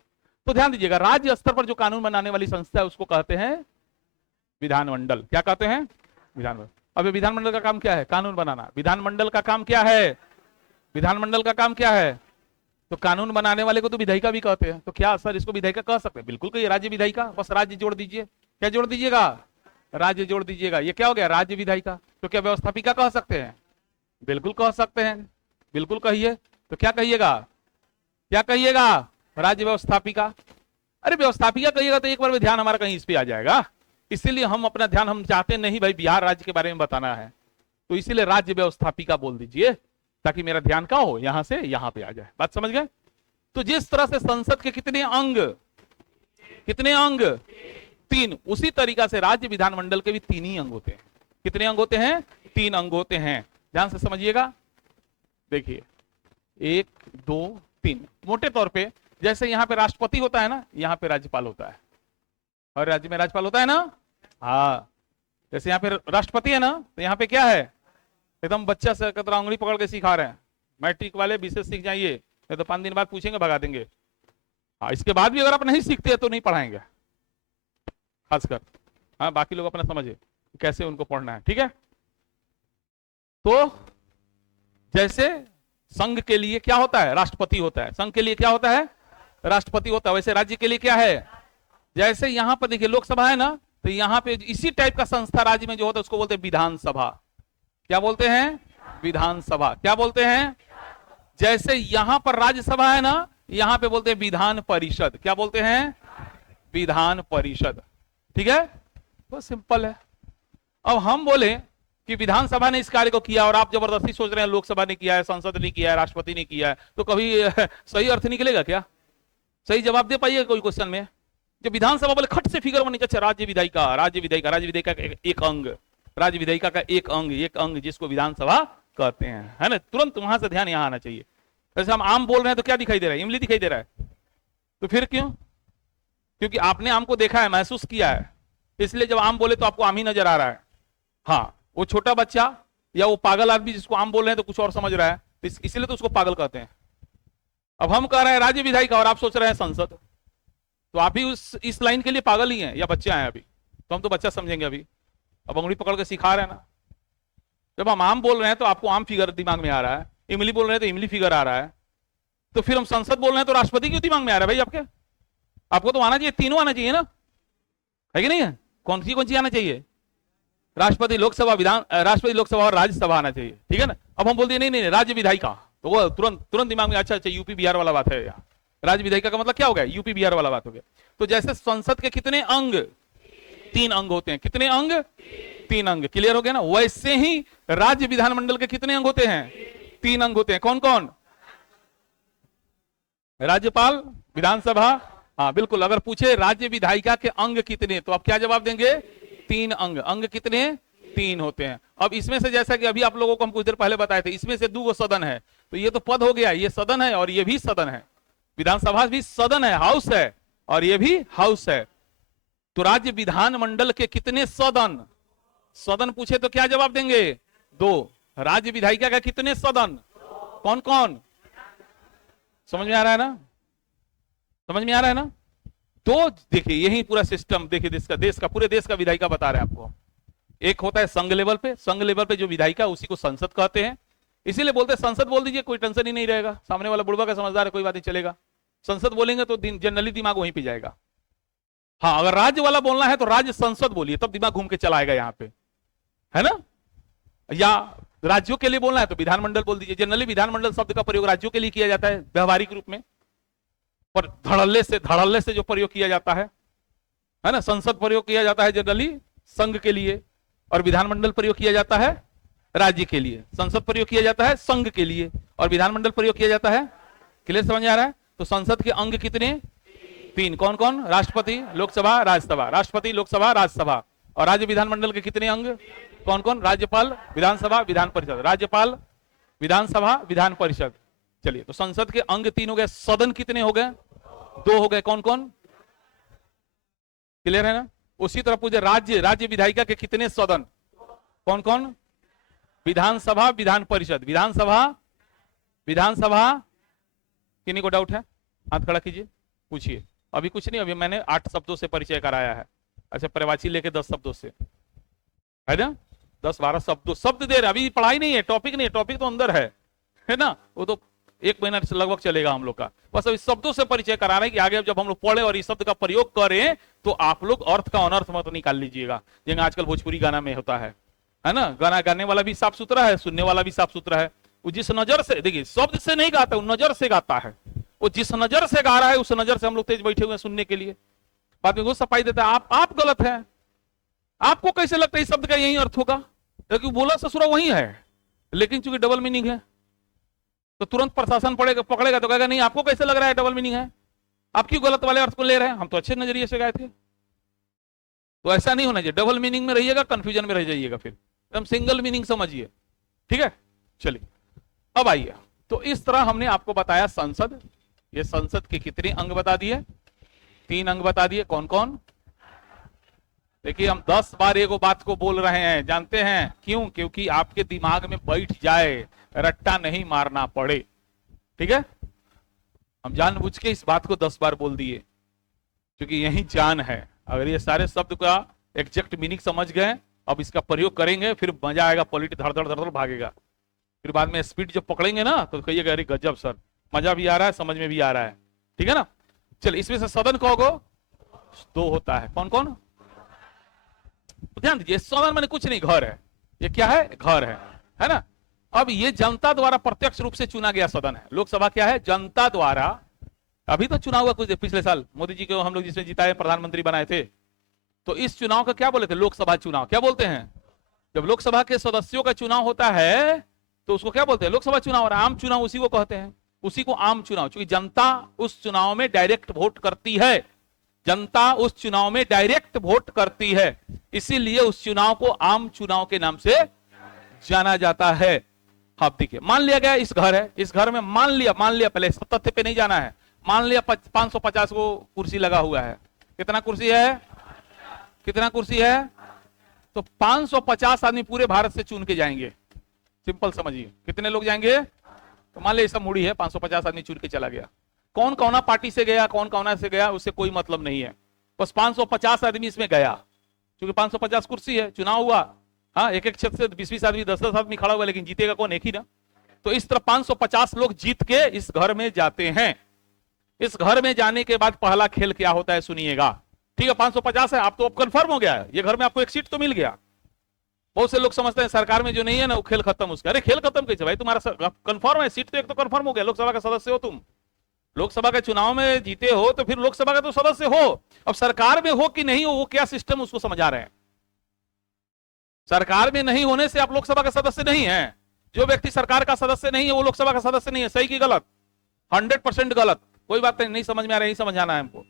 तो ध्यान दीजिएगा, राज्य स्तर पर जो कानून बनाने वाली संस्था है उसको कहते हैं विधानमंडल। क्या कहते हैं? विधानमंडल। अब ये विधानमंडल का काम क्या है? कानून बनाना। विधानमंडल का काम क्या है? विधानमंडल का काम क्या है? तो कानून बनाने वाले को तो विधायिका भी कहते हैं। तो क्या सर इसको विधायिका कह सकते हैं? बिल्कुल कहिए राज्य विधायिका, बस राज्य जोड़ दीजिए। क्या जोड़ दीजिएगा? राज्य जोड़ दीजिएगा। ये क्या हो गया? राज्य विधायिका। तो क्या व्यवस्थापिका कह सकते हैं? बिल्कुल कह सकते हैं, बिल्कुल कहिए। तो क्या कहिएगा? क्या कहिएगा? राज्य व्यवस्थापिका। अरे व्यवस्थापिका कहिएगा तो एक बार में ध्यान हमारा कहीं इस पे आ जाएगा, इसीलिए हम अपना ध्यान, हम चाहते नहीं भाई बिहार राज्य के बारे में बताना है, तो इसीलिए राज्य व्यवस्थापिका बोल दीजिए, ताकि मेरा ध्यान कहां हो? यहां से यहां पे आ जाए। बात समझ गए? तो जिस तरह से संसद के कितने अंग? कितने अंग? 3। उसी तरीका से राज्य विधानमंडल के भी 3 ही अंग होते हैं। कितने अंग होते हैं? 3 अंग होते हैं। ध्यान से समझिएगा। देखिए 1 2 3। मोटे तौर पे जैसे यहाँ पे राष्ट्रपति होता है ना, यहाँ पे राज्यपाल होता है। हर राज्य में राज्यपाल होता है ना? हाँ, जैसे यहाँ पे राष्ट्रपति है ना, तो यहाँ पे क्या है? एकदम बच्चा से कतरा उंगली पकड़ के सिखा रहे हैं। मैट्रिक वाले विशेष सीख जाइए, नहीं तो 5 दिन बाद पूछेंगे, भगा देंगे। हाँ, इसके बाद भी अगर आप नहीं सीखते तो नहीं पढ़ाएंगे, खासकर। हाँ, बाकी लोग अपना समझे कैसे उनको पढ़ना है, ठीक है? तो जैसे संघ के लिए क्या होता है? राष्ट्रपति होता है। संघ के लिए क्या होता है? राष्ट्रपति होता है। वैसे राज्य के लिए क्या है? जैसे यहां पर देखिए लोकसभा है ना, तो यहां पे इसी टाइप का संस्था राज्य में जो होता है उसको बोलते हैं विधानसभा। क्या बोलते हैं? विधानसभा। क्या बोलते हैं? जैसे यहां पर राज्यसभा है ना, यहां पे बोलते हैं विधान परिषद। क्या बोलते हैं? विधान परिषद। ठीक है, तो सिंपल है। अब हम बोले कि विधानसभा ने इस कार्य को किया और आप जबरदस्ती सोच रहे हैं लोकसभा ने किया है, संसद ने किया है, राष्ट्रपति ने किया है, तो कभी सही अर्थ निकलेगा क्या? सही जवाब दे पाइएगा कोई क्वेश्चन में? जब विधानसभा बोले खट से फिगर बनी, अच्छा राज्य विधायिका, राज्य विधायिका, राज्य विधायिका का एक अंग, राज्य विधायिका का एक अंग जिसको विधानसभा कहते हैं, है ना? तुरंत वहां से ध्यान यहां आना चाहिए। वैसे हम आम बोल रहे हैं तो क्या दिखाई दे रहा है? इमली दिखाई दे रहा है। तो फिर क्यों? क्योंकि आपने आम को देखा है, महसूस किया है, इसलिए जब आम बोले तो आपको आम ही नजर आ रहा है। हाँ, वो छोटा बच्चा या वो पागल आदमी जिसको आम बोल रहे हैं तो कुछ और समझ रहा है, तो इसलिए तो उसको पागल कहते हैं। अब हम कह रहे हैं राज्य विधायिका और आप सोच रहे हैं संसद, तो आप भी इस लाइन के लिए पागल ही हैं या बच्चे हैं अभी? तो हम तो बच्चा समझेंगे अभी। अब उंगली पकड़ के सिखा रहे हैं ना। जब हम आम बोल रहे हैं तो आपको आम फिगर दिमाग में आ रहा है, इमली बोल रहे हैं तो इमली फिगर आ रहा है, तो फिर हम संसद बोल रहे हैं तो राष्ट्रपति क्यों दिमाग में आ रहा है भाई आपके? आपको तो आना चाहिए, तीनों आना चाहिए ना, है कि नहीं है? कौन सी आना चाहिए? राष्ट्रपति, लोकसभा, विधान, राष्ट्रपति, लोकसभा और राज्यसभा आना चाहिए, ठीक है ना? अब हम बोल दिए नहीं राज्य विधायिका, तो वो तुरंत दिमाग में अच्छा यूपी बिहार वाला बात है। यहाँ राज्य विधायिका का मतलब क्या हो गया? यूपी बिहार वाला बात हो गया। तो जैसे संसद के कितने अंग? 3 अंग होते हैं। कितने अंग? 3 अंग। क्लियर हो गया ना? वैसे ही राज्य विधानमंडल के कितने अंग होते हैं? 3 अंग होते हैं। कौन कौन? राज्यपाल, विधानसभा। हाँ बिल्कुल, अगर पूछे राज्य विधायिका के अंग कितने, तो आप क्या जवाब देंगे? 3 अंग। अंग कितने? 3 होते हैं। अब इसमें से जैसा कि अभी आप लोगों को हम कुछ देर पहले बताए थे, इसमें से 2 सदन है, तो ये तो पद हो गया, ये सदन है और ये भी सदन है। विधानसभा भी सदन है, हाउस है, और ये भी हाउस है। तो राज्य विधानमंडल के कितने सदन? सदन पूछे तो क्या जवाब देंगे? 2। राज्य विधायिका का कितने सदन? कौन कौन? समझ में आ रहा है ना? समझ में आ रहा है ना? तो देखिए यही पूरा सिस्टम, देखिए पूरे देश का विधायिका बता रहे हैं आपको। एक होता है संघ लेवल पे, संघ लेवल पे जो विधायिका उसी को संसद कहते हैं, इसीलिए बोलते हैं संसद बोल दीजिए, कोई टेंशन ही नहीं रहेगा। सामने वाला बुढ़वा का समझदार है, कोई बात नहीं चलेगा। संसद बोलेंगे तो जनरली दिमाग वहीं पे जाएगा। हाँ, अगर राज्य वाला बोलना है तो राज्य संसद बोलिए, तब दिमाग घूम के चला आएगा यहाँ पे, है ना? या राज्यों के लिए बोलना है तो विधानमंडल बोल दीजिए। जनरली विधानमंडल शब्द का प्रयोग राज्यों के लिए किया जाता है व्यवहारिक रूप में, पर धड़ल्ले से जो प्रयोग किया जाता है ना, संसद प्रयोग किया जाता है जनरली संघ के लिए, और विधानमंडल प्रयोग किया जाता है राज्य के लिए। संसद प्रयोग किया जाता है संघ के लिए और विधानमंडल प्रयोग किया जाता है। क्लियर समझ आ रहा है? तो संसद के अंग कितने? 3। कौन कौन? राष्ट्रपति, लोकसभा, राज्यसभा। राष्ट्रपति, लोकसभा, राज्यसभा। और राज्य विधानमंडल के कितने अंग? कौन कौन? राज्यपाल, विधानसभा, विधान परिषद। राज्यपाल, विधानसभा, विधान परिषद। चलिए, तो संसद के अंग 3 हो गए। सदन कितने हो गए? 2 हो गए। कौन कौन? क्लियर है ना? उसी तरह पूछे राज्य विधायिका के कितने सदन? कौन कौन? विधानसभा, विधान परिषद। विधानसभा, विधानसभा। किन्हीं को डाउट है? हाथ खड़ा कीजिए, पूछिए। अभी कुछ नहीं, अभी मैंने 8 शब्दों से परिचय कराया है। अच्छा, पर्यायवाची लेके 10 शब्दों से, है ना? 10-12 शब्द दे रहे, अभी पढ़ाई नहीं है, टॉपिक नहीं है, टॉपिक तो अंदर है ना? वो तो 1 महीना से लगभग चलेगा हम लोग का। बस अभी शब्दों से परिचय करा रहे हैं कि आगे जब हम लोग पढ़े और इस शब्द का प्रयोग करें तो आप लोग अर्थ का अनर्थ मत निकाल लीजिएगा, जैसे आजकल भोजपुरी गाना में होता है ना? गाना गाने वाला भी साफ सुथरा है, सुनने वाला भी साफ सुथरा है। वो जिस नजर से, देखिए, शब्द से नहीं गाता, वो नजर से गाता है। वो जिस नजर से गा रहा है उस नजर से हम लोग तेज बैठे हुए हैं सुनने के लिए। बाद में वो सफाई देता है, आप गलत है। आपको कैसे लगता है इस शब्द का यही अर्थ होगा? क्योंकि बोला ससुरा वही है, लेकिन चूंकि डबल मीनिंग है तो तुरंत प्रशासन पकड़ेगा तो कहेगा नहीं, आपको कैसे लग रहा है डबल मीनिंग है, आप क्यों गलत वाले अर्थ को ले रहे हैं, हम तो अच्छे नजरिए से गए थे। तो ऐसा नहीं होना चाहिए, डबल मीनिंग में रहिएगा, कंफ्यूजन में रह जाइएगा, फिर एकदम सिंगल मीनिंग समझिए। ठीक है, चलिए अब आइए। तो इस तरह हमने आपको बताया संसद। ये संसद के कितने अंग बता दिए? 3 अंग बता दिए। कौन कौन? देखिए, हम 10 बार एगो बात को बोल रहे हैं, जानते हैं क्यों? क्योंकि आपके दिमाग में बैठ जाए, रट्टा नहीं मारना पड़े। ठीक है, हम जानबूझ के इस बात को 10 बार बोल दिए क्योंकि यही जान है। अगर ये सारे शब्द का एग्जैक्ट मीनिंग समझ गए, अब इसका प्रयोग करेंगे, फिर मजा आएगा, पॉलिटी धड़ धड़ धड़ धड़ भागेगा। फिर बाद में स्पीड जब पकड़ेंगे ना तो कहिएगा अरे गजब सर, मजा भी आ रहा है, समझ में भी आ रहा है। ठीक है ना? चलिए, इसमें से सदन कहोगे 2 होता है। कौन कौन? ध्यान दीजिए, सदन मैंने कुछ नहीं, घर है। ये क्या है? घर है ना? अब ये जनता द्वारा प्रत्यक्ष रूप से चुना गया सदन है। लोकसभा क्या है? जनता द्वारा। अभी तो चुनाव हुआ कुछ पिछले साल, मोदी जी को हम लोग जिसमें जिताए, प्रधानमंत्री बनाए थे। तो इस चुनाव का क्या बोले थे? लोकसभा चुनाव। क्या बोलते हैं? जब लोकसभा के सदस्यों का चुनाव होता है तो उसको क्या बोलते हैं? लोकसभा चुनाव। और आम चुनाव उसी को कहते हैं, उसी को आम चुनाव, क्योंकि जनता उस चुनाव में डायरेक्ट वोट करती है। जनता उस चुनाव में डायरेक्ट वोट करती है, इसीलिए उस चुनाव को आम चुनाव के नाम से जाना जाता है। आप देखिए, मान लिया गया इस घर है, इस घर में मान लिया पहले तथ्य पे नहीं जाना है, मान लिया 550 को कुर्सी लगा हुआ है। कितना कुर्सी है? कितना कुर्सी है? तो 550 आदमी पूरे भारत से चुन के जाएंगे। सिंपल समझिए, कितने लोग जाएंगे? तो मान लिया सब मुड़ी है, 550 आदमी चुन के चला गया। कौन कौना पार्टी से गया, कौन कौना से गया, उससे कोई मतलब नहीं है, बस 550 आदमी इसमें गया। क्योंकि 550 कुर्सी है, चुनाव हुआ, हाँ, एक एक क्षेत्र से 20-20 आदमी, 10-10 आदमी खड़ा हुआ, लेकिन जीतेगा कौन? एक ही ना। तो इस तरह 550 लोग जीत के इस घर में जाते हैं। इस घर में जाने के बाद पहला खेल क्या होता है सुनिएगा। ठीक है, 550 है, आप तो अब कंफर्म हो गया है, ये घर में आपको एक सीट तो मिल गया। बहुत से लोग समझते हैं सरकार में जो नहीं है ना वो खेल खत्म उसका। अरे खेल खत्म कैसे भाई? तुम्हारा कंफर्म है, सीट तो एक तो कंफर्म हो गया, लोकसभा का सदस्य हो तुम, लोकसभा के चुनाव में जीते हो तो फिर लोकसभा का तो सदस्य हो। अब सरकार में हो कि नहीं हो, वो क्या सिस्टम उसको समझा रहे हैं। सरकार में नहीं होने से आप लोकसभा का सदस्य नहीं है। जो व्यक्ति सरकार का सदस्य नहीं है वो लोकसभा का सदस्य नहीं है। सही की गलत? 100% गलत। कोई बात नहीं समझ में आ रहा है, नहीं समझाना है हमको।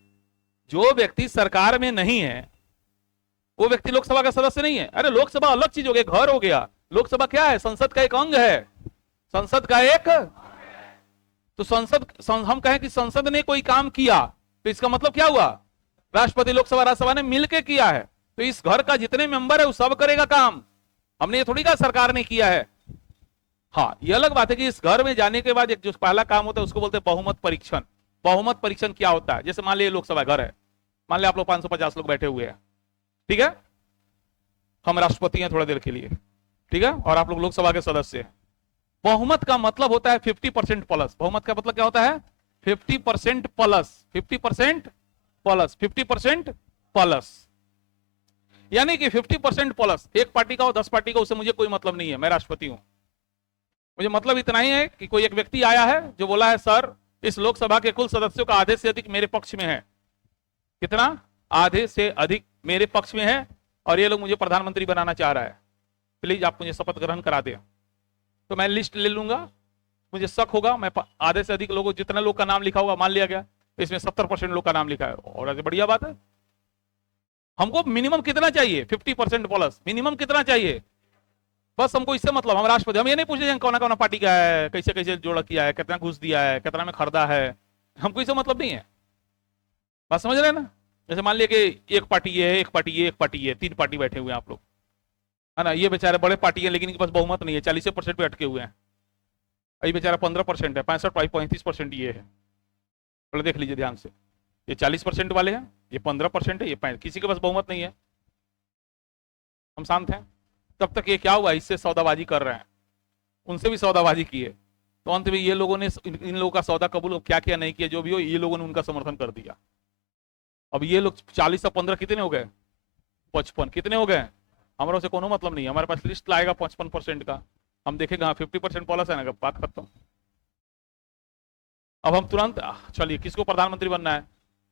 जो व्यक्ति सरकार में नहीं है वो व्यक्ति लोकसभा का सदस्य नहीं है। अरे लोकसभा अलग चीज हो गया, घर हो गया। लोकसभा क्या है? संसद का एक अंग है, संसद का एक। तो संसद, हम कहें कि संसद ने कोई काम किया तो इसका मतलब क्या हुआ? राष्ट्रपति, लोकसभा, राज्यसभा ने मिलकर किया है। तो इस घर का जितने मेंबर है वो सब करेगा काम। हमने ये थोड़ी कहा सरकार ने किया है। हाँ, ये अलग बात है कि इस घर में जाने के बाद एक जो पहला काम होता है उसको बोलते हैं बहुमत परीक्षण। बहुमत परीक्षण क्या होता है? जैसे मान लिया लोकसभा घर है, मान लिया आप लोग 550 लोग बैठे हुए हैं, ठीक है, हम राष्ट्रपति हैं थोड़ा देर के लिए, ठीक है, और आप लोग लोकसभा के सदस्य हैं। बहुमत का मतलब होता है 50% प्लस। बहुमत का मतलब क्या होता है? 50% प्लस, 50% प्लस, 50% प्लस, यानी कि 50% प्लस। एक पार्टी का हो, 10 पार्टी का, उससे मुझे कोई मतलब नहीं है, मैं राष्ट्रपति हूं। मुझे मतलब इतना ही है कि कोई एक व्यक्ति आया है जो बोला है सर इस लोकसभा के कुल सदस्यों का आधे से अधिक मेरे पक्ष में है। कितना? आधे से अधिक मेरे पक्ष में है और ये लोग मुझे प्रधानमंत्री बनाना चाह रहा है, प्लीज आप मुझे शपथ ग्रहण करा दें। तो मैं लिस्ट ले लूंगा, मुझे शक होगा, मैं आधे से अधिक लोगों, जितने लोग का नाम लिखा होगा, मान लिया गया इसमें 70% लोग का नाम लिखा है, और ऐसे बढ़िया बात है। हमको मिनिमम कितना चाहिए? 50% प्लस। मिनिमम कितना चाहिए? बस हमको इससे मतलब, हम राष्ट्रपति, हम ये नहीं पूछे कौन कौन पार्टी का है, कैसे कैसे जोड़ा किया है, कितना घूस दिया है, कितना में खरीदा है, हमको इससे मतलब नहीं है। बात समझ रहे हैं ना? जैसे मान लिया कि एक पार्टी ये है, एक पार्टी ये, एक पार्टी ये, 3 पार्टी बैठे हुए हैं आप लोग, है ना। ये बेचारे बड़े पार्टी है लेकिन इनके पास बहुमत नहीं है, 40% पे अटके हुए हैं। ये बेचारा 15% है, 65-35% ये है। थोड़ा देख लीजिए ध्यान से, ये 40% वाले हैं, ये 15% है, ये 5, किसी के पास बहुमत नहीं है। हम शांत हैं। तब तक ये क्या हुआ, इससे सौदाबाजी कर रहे हैं, उनसे भी सौदाबाजी की है। तो अंत में ये लोगों ने इन लोगों का सौदा कबूल क्या किया नहीं किया जो भी हो, ये लोगों ने उनका समर्थन कर दिया। अब ये लोग 40 और 15 कितने हो गए, 55 कितने हो गए। हमारे से कोनो मतलब नहीं है, हमारे पास लिस्ट लाएगा 55% का, हम देखेंगे हाँ 50% प्लस है ना, बात खत्म। अब हम तुरंत चलिए किसको प्रधानमंत्री बनना है,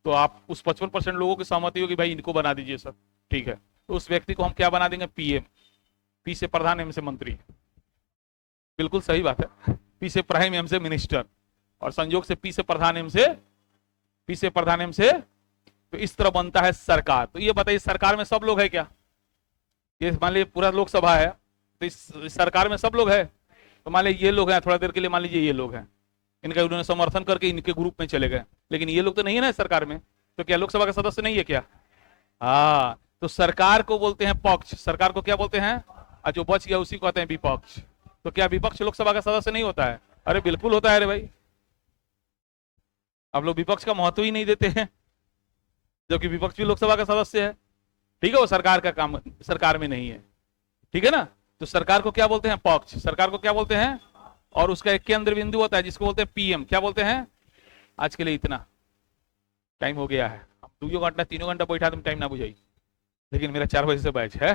तो आप उस 55% लोगों की सहमति होगी भाई इनको बना दीजिए सर, ठीक है। तो उस व्यक्ति को हम क्या बना देंगे, पीएम। पी से प्रधान, एम से मंत्री। बिल्कुल सही बात है, पी से प्राइम, एम से मिनिस्टर, और संयोग से पी से प्रधान, एम से पी से प्रधान, एम से, तो इस तरह बनता है सरकार। तो ये बताइए सरकार में सब लोग है क्या, ये मान लीजिए पूरा लोकसभा है, तो इस सरकार में सब लोग है। तो मान लीजिए ये लोग हैं, थोड़ा देर के लिए मान लीजिए ये लोग हैं, इनका उन्होंने समर्थन करके इनके ग्रुप में चले गए, लेकिन ये लोग तो नहीं है ना सरकार में, तो क्या लोकसभा का सदस्य नहीं है क्या। हाँ, तो सरकार को बोलते हैं पक्ष, सरकार को क्या बोलते हैं, और जो बच गया उसी को कहते हैं विपक्ष। तो क्या विपक्ष लोकसभा का सदस्य नहीं होता है, अरे बिल्कुल होता है। अरे भाई आप लोग विपक्ष का महत्व ही नहीं देते हैं, जबकि विपक्ष भी लोकसभा का सदस्य है, ठीक है। वो सरकार का काम सरकार में नहीं है, ठीक है ना। तो सरकार को क्या बोलते हैं, पक्ष। सरकार को क्या बोलते हैं, और उसका एक केंद्र बिंदु होता है जिसको बोलते हैं पीएम। क्या बोलते हैं। आज के लिए इतना, टाइम हो गया है, अब 2 घंटा 3 घंटा बैठा तुम टाइम ना बुझाई, लेकिन मेरा 4 बजे से बैच है,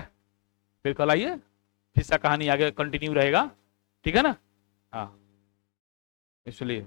फिर कल आइए, हिस्सा कहानी आगे कंटिन्यू रहेगा, ठीक है ना। हाँ, इसलिए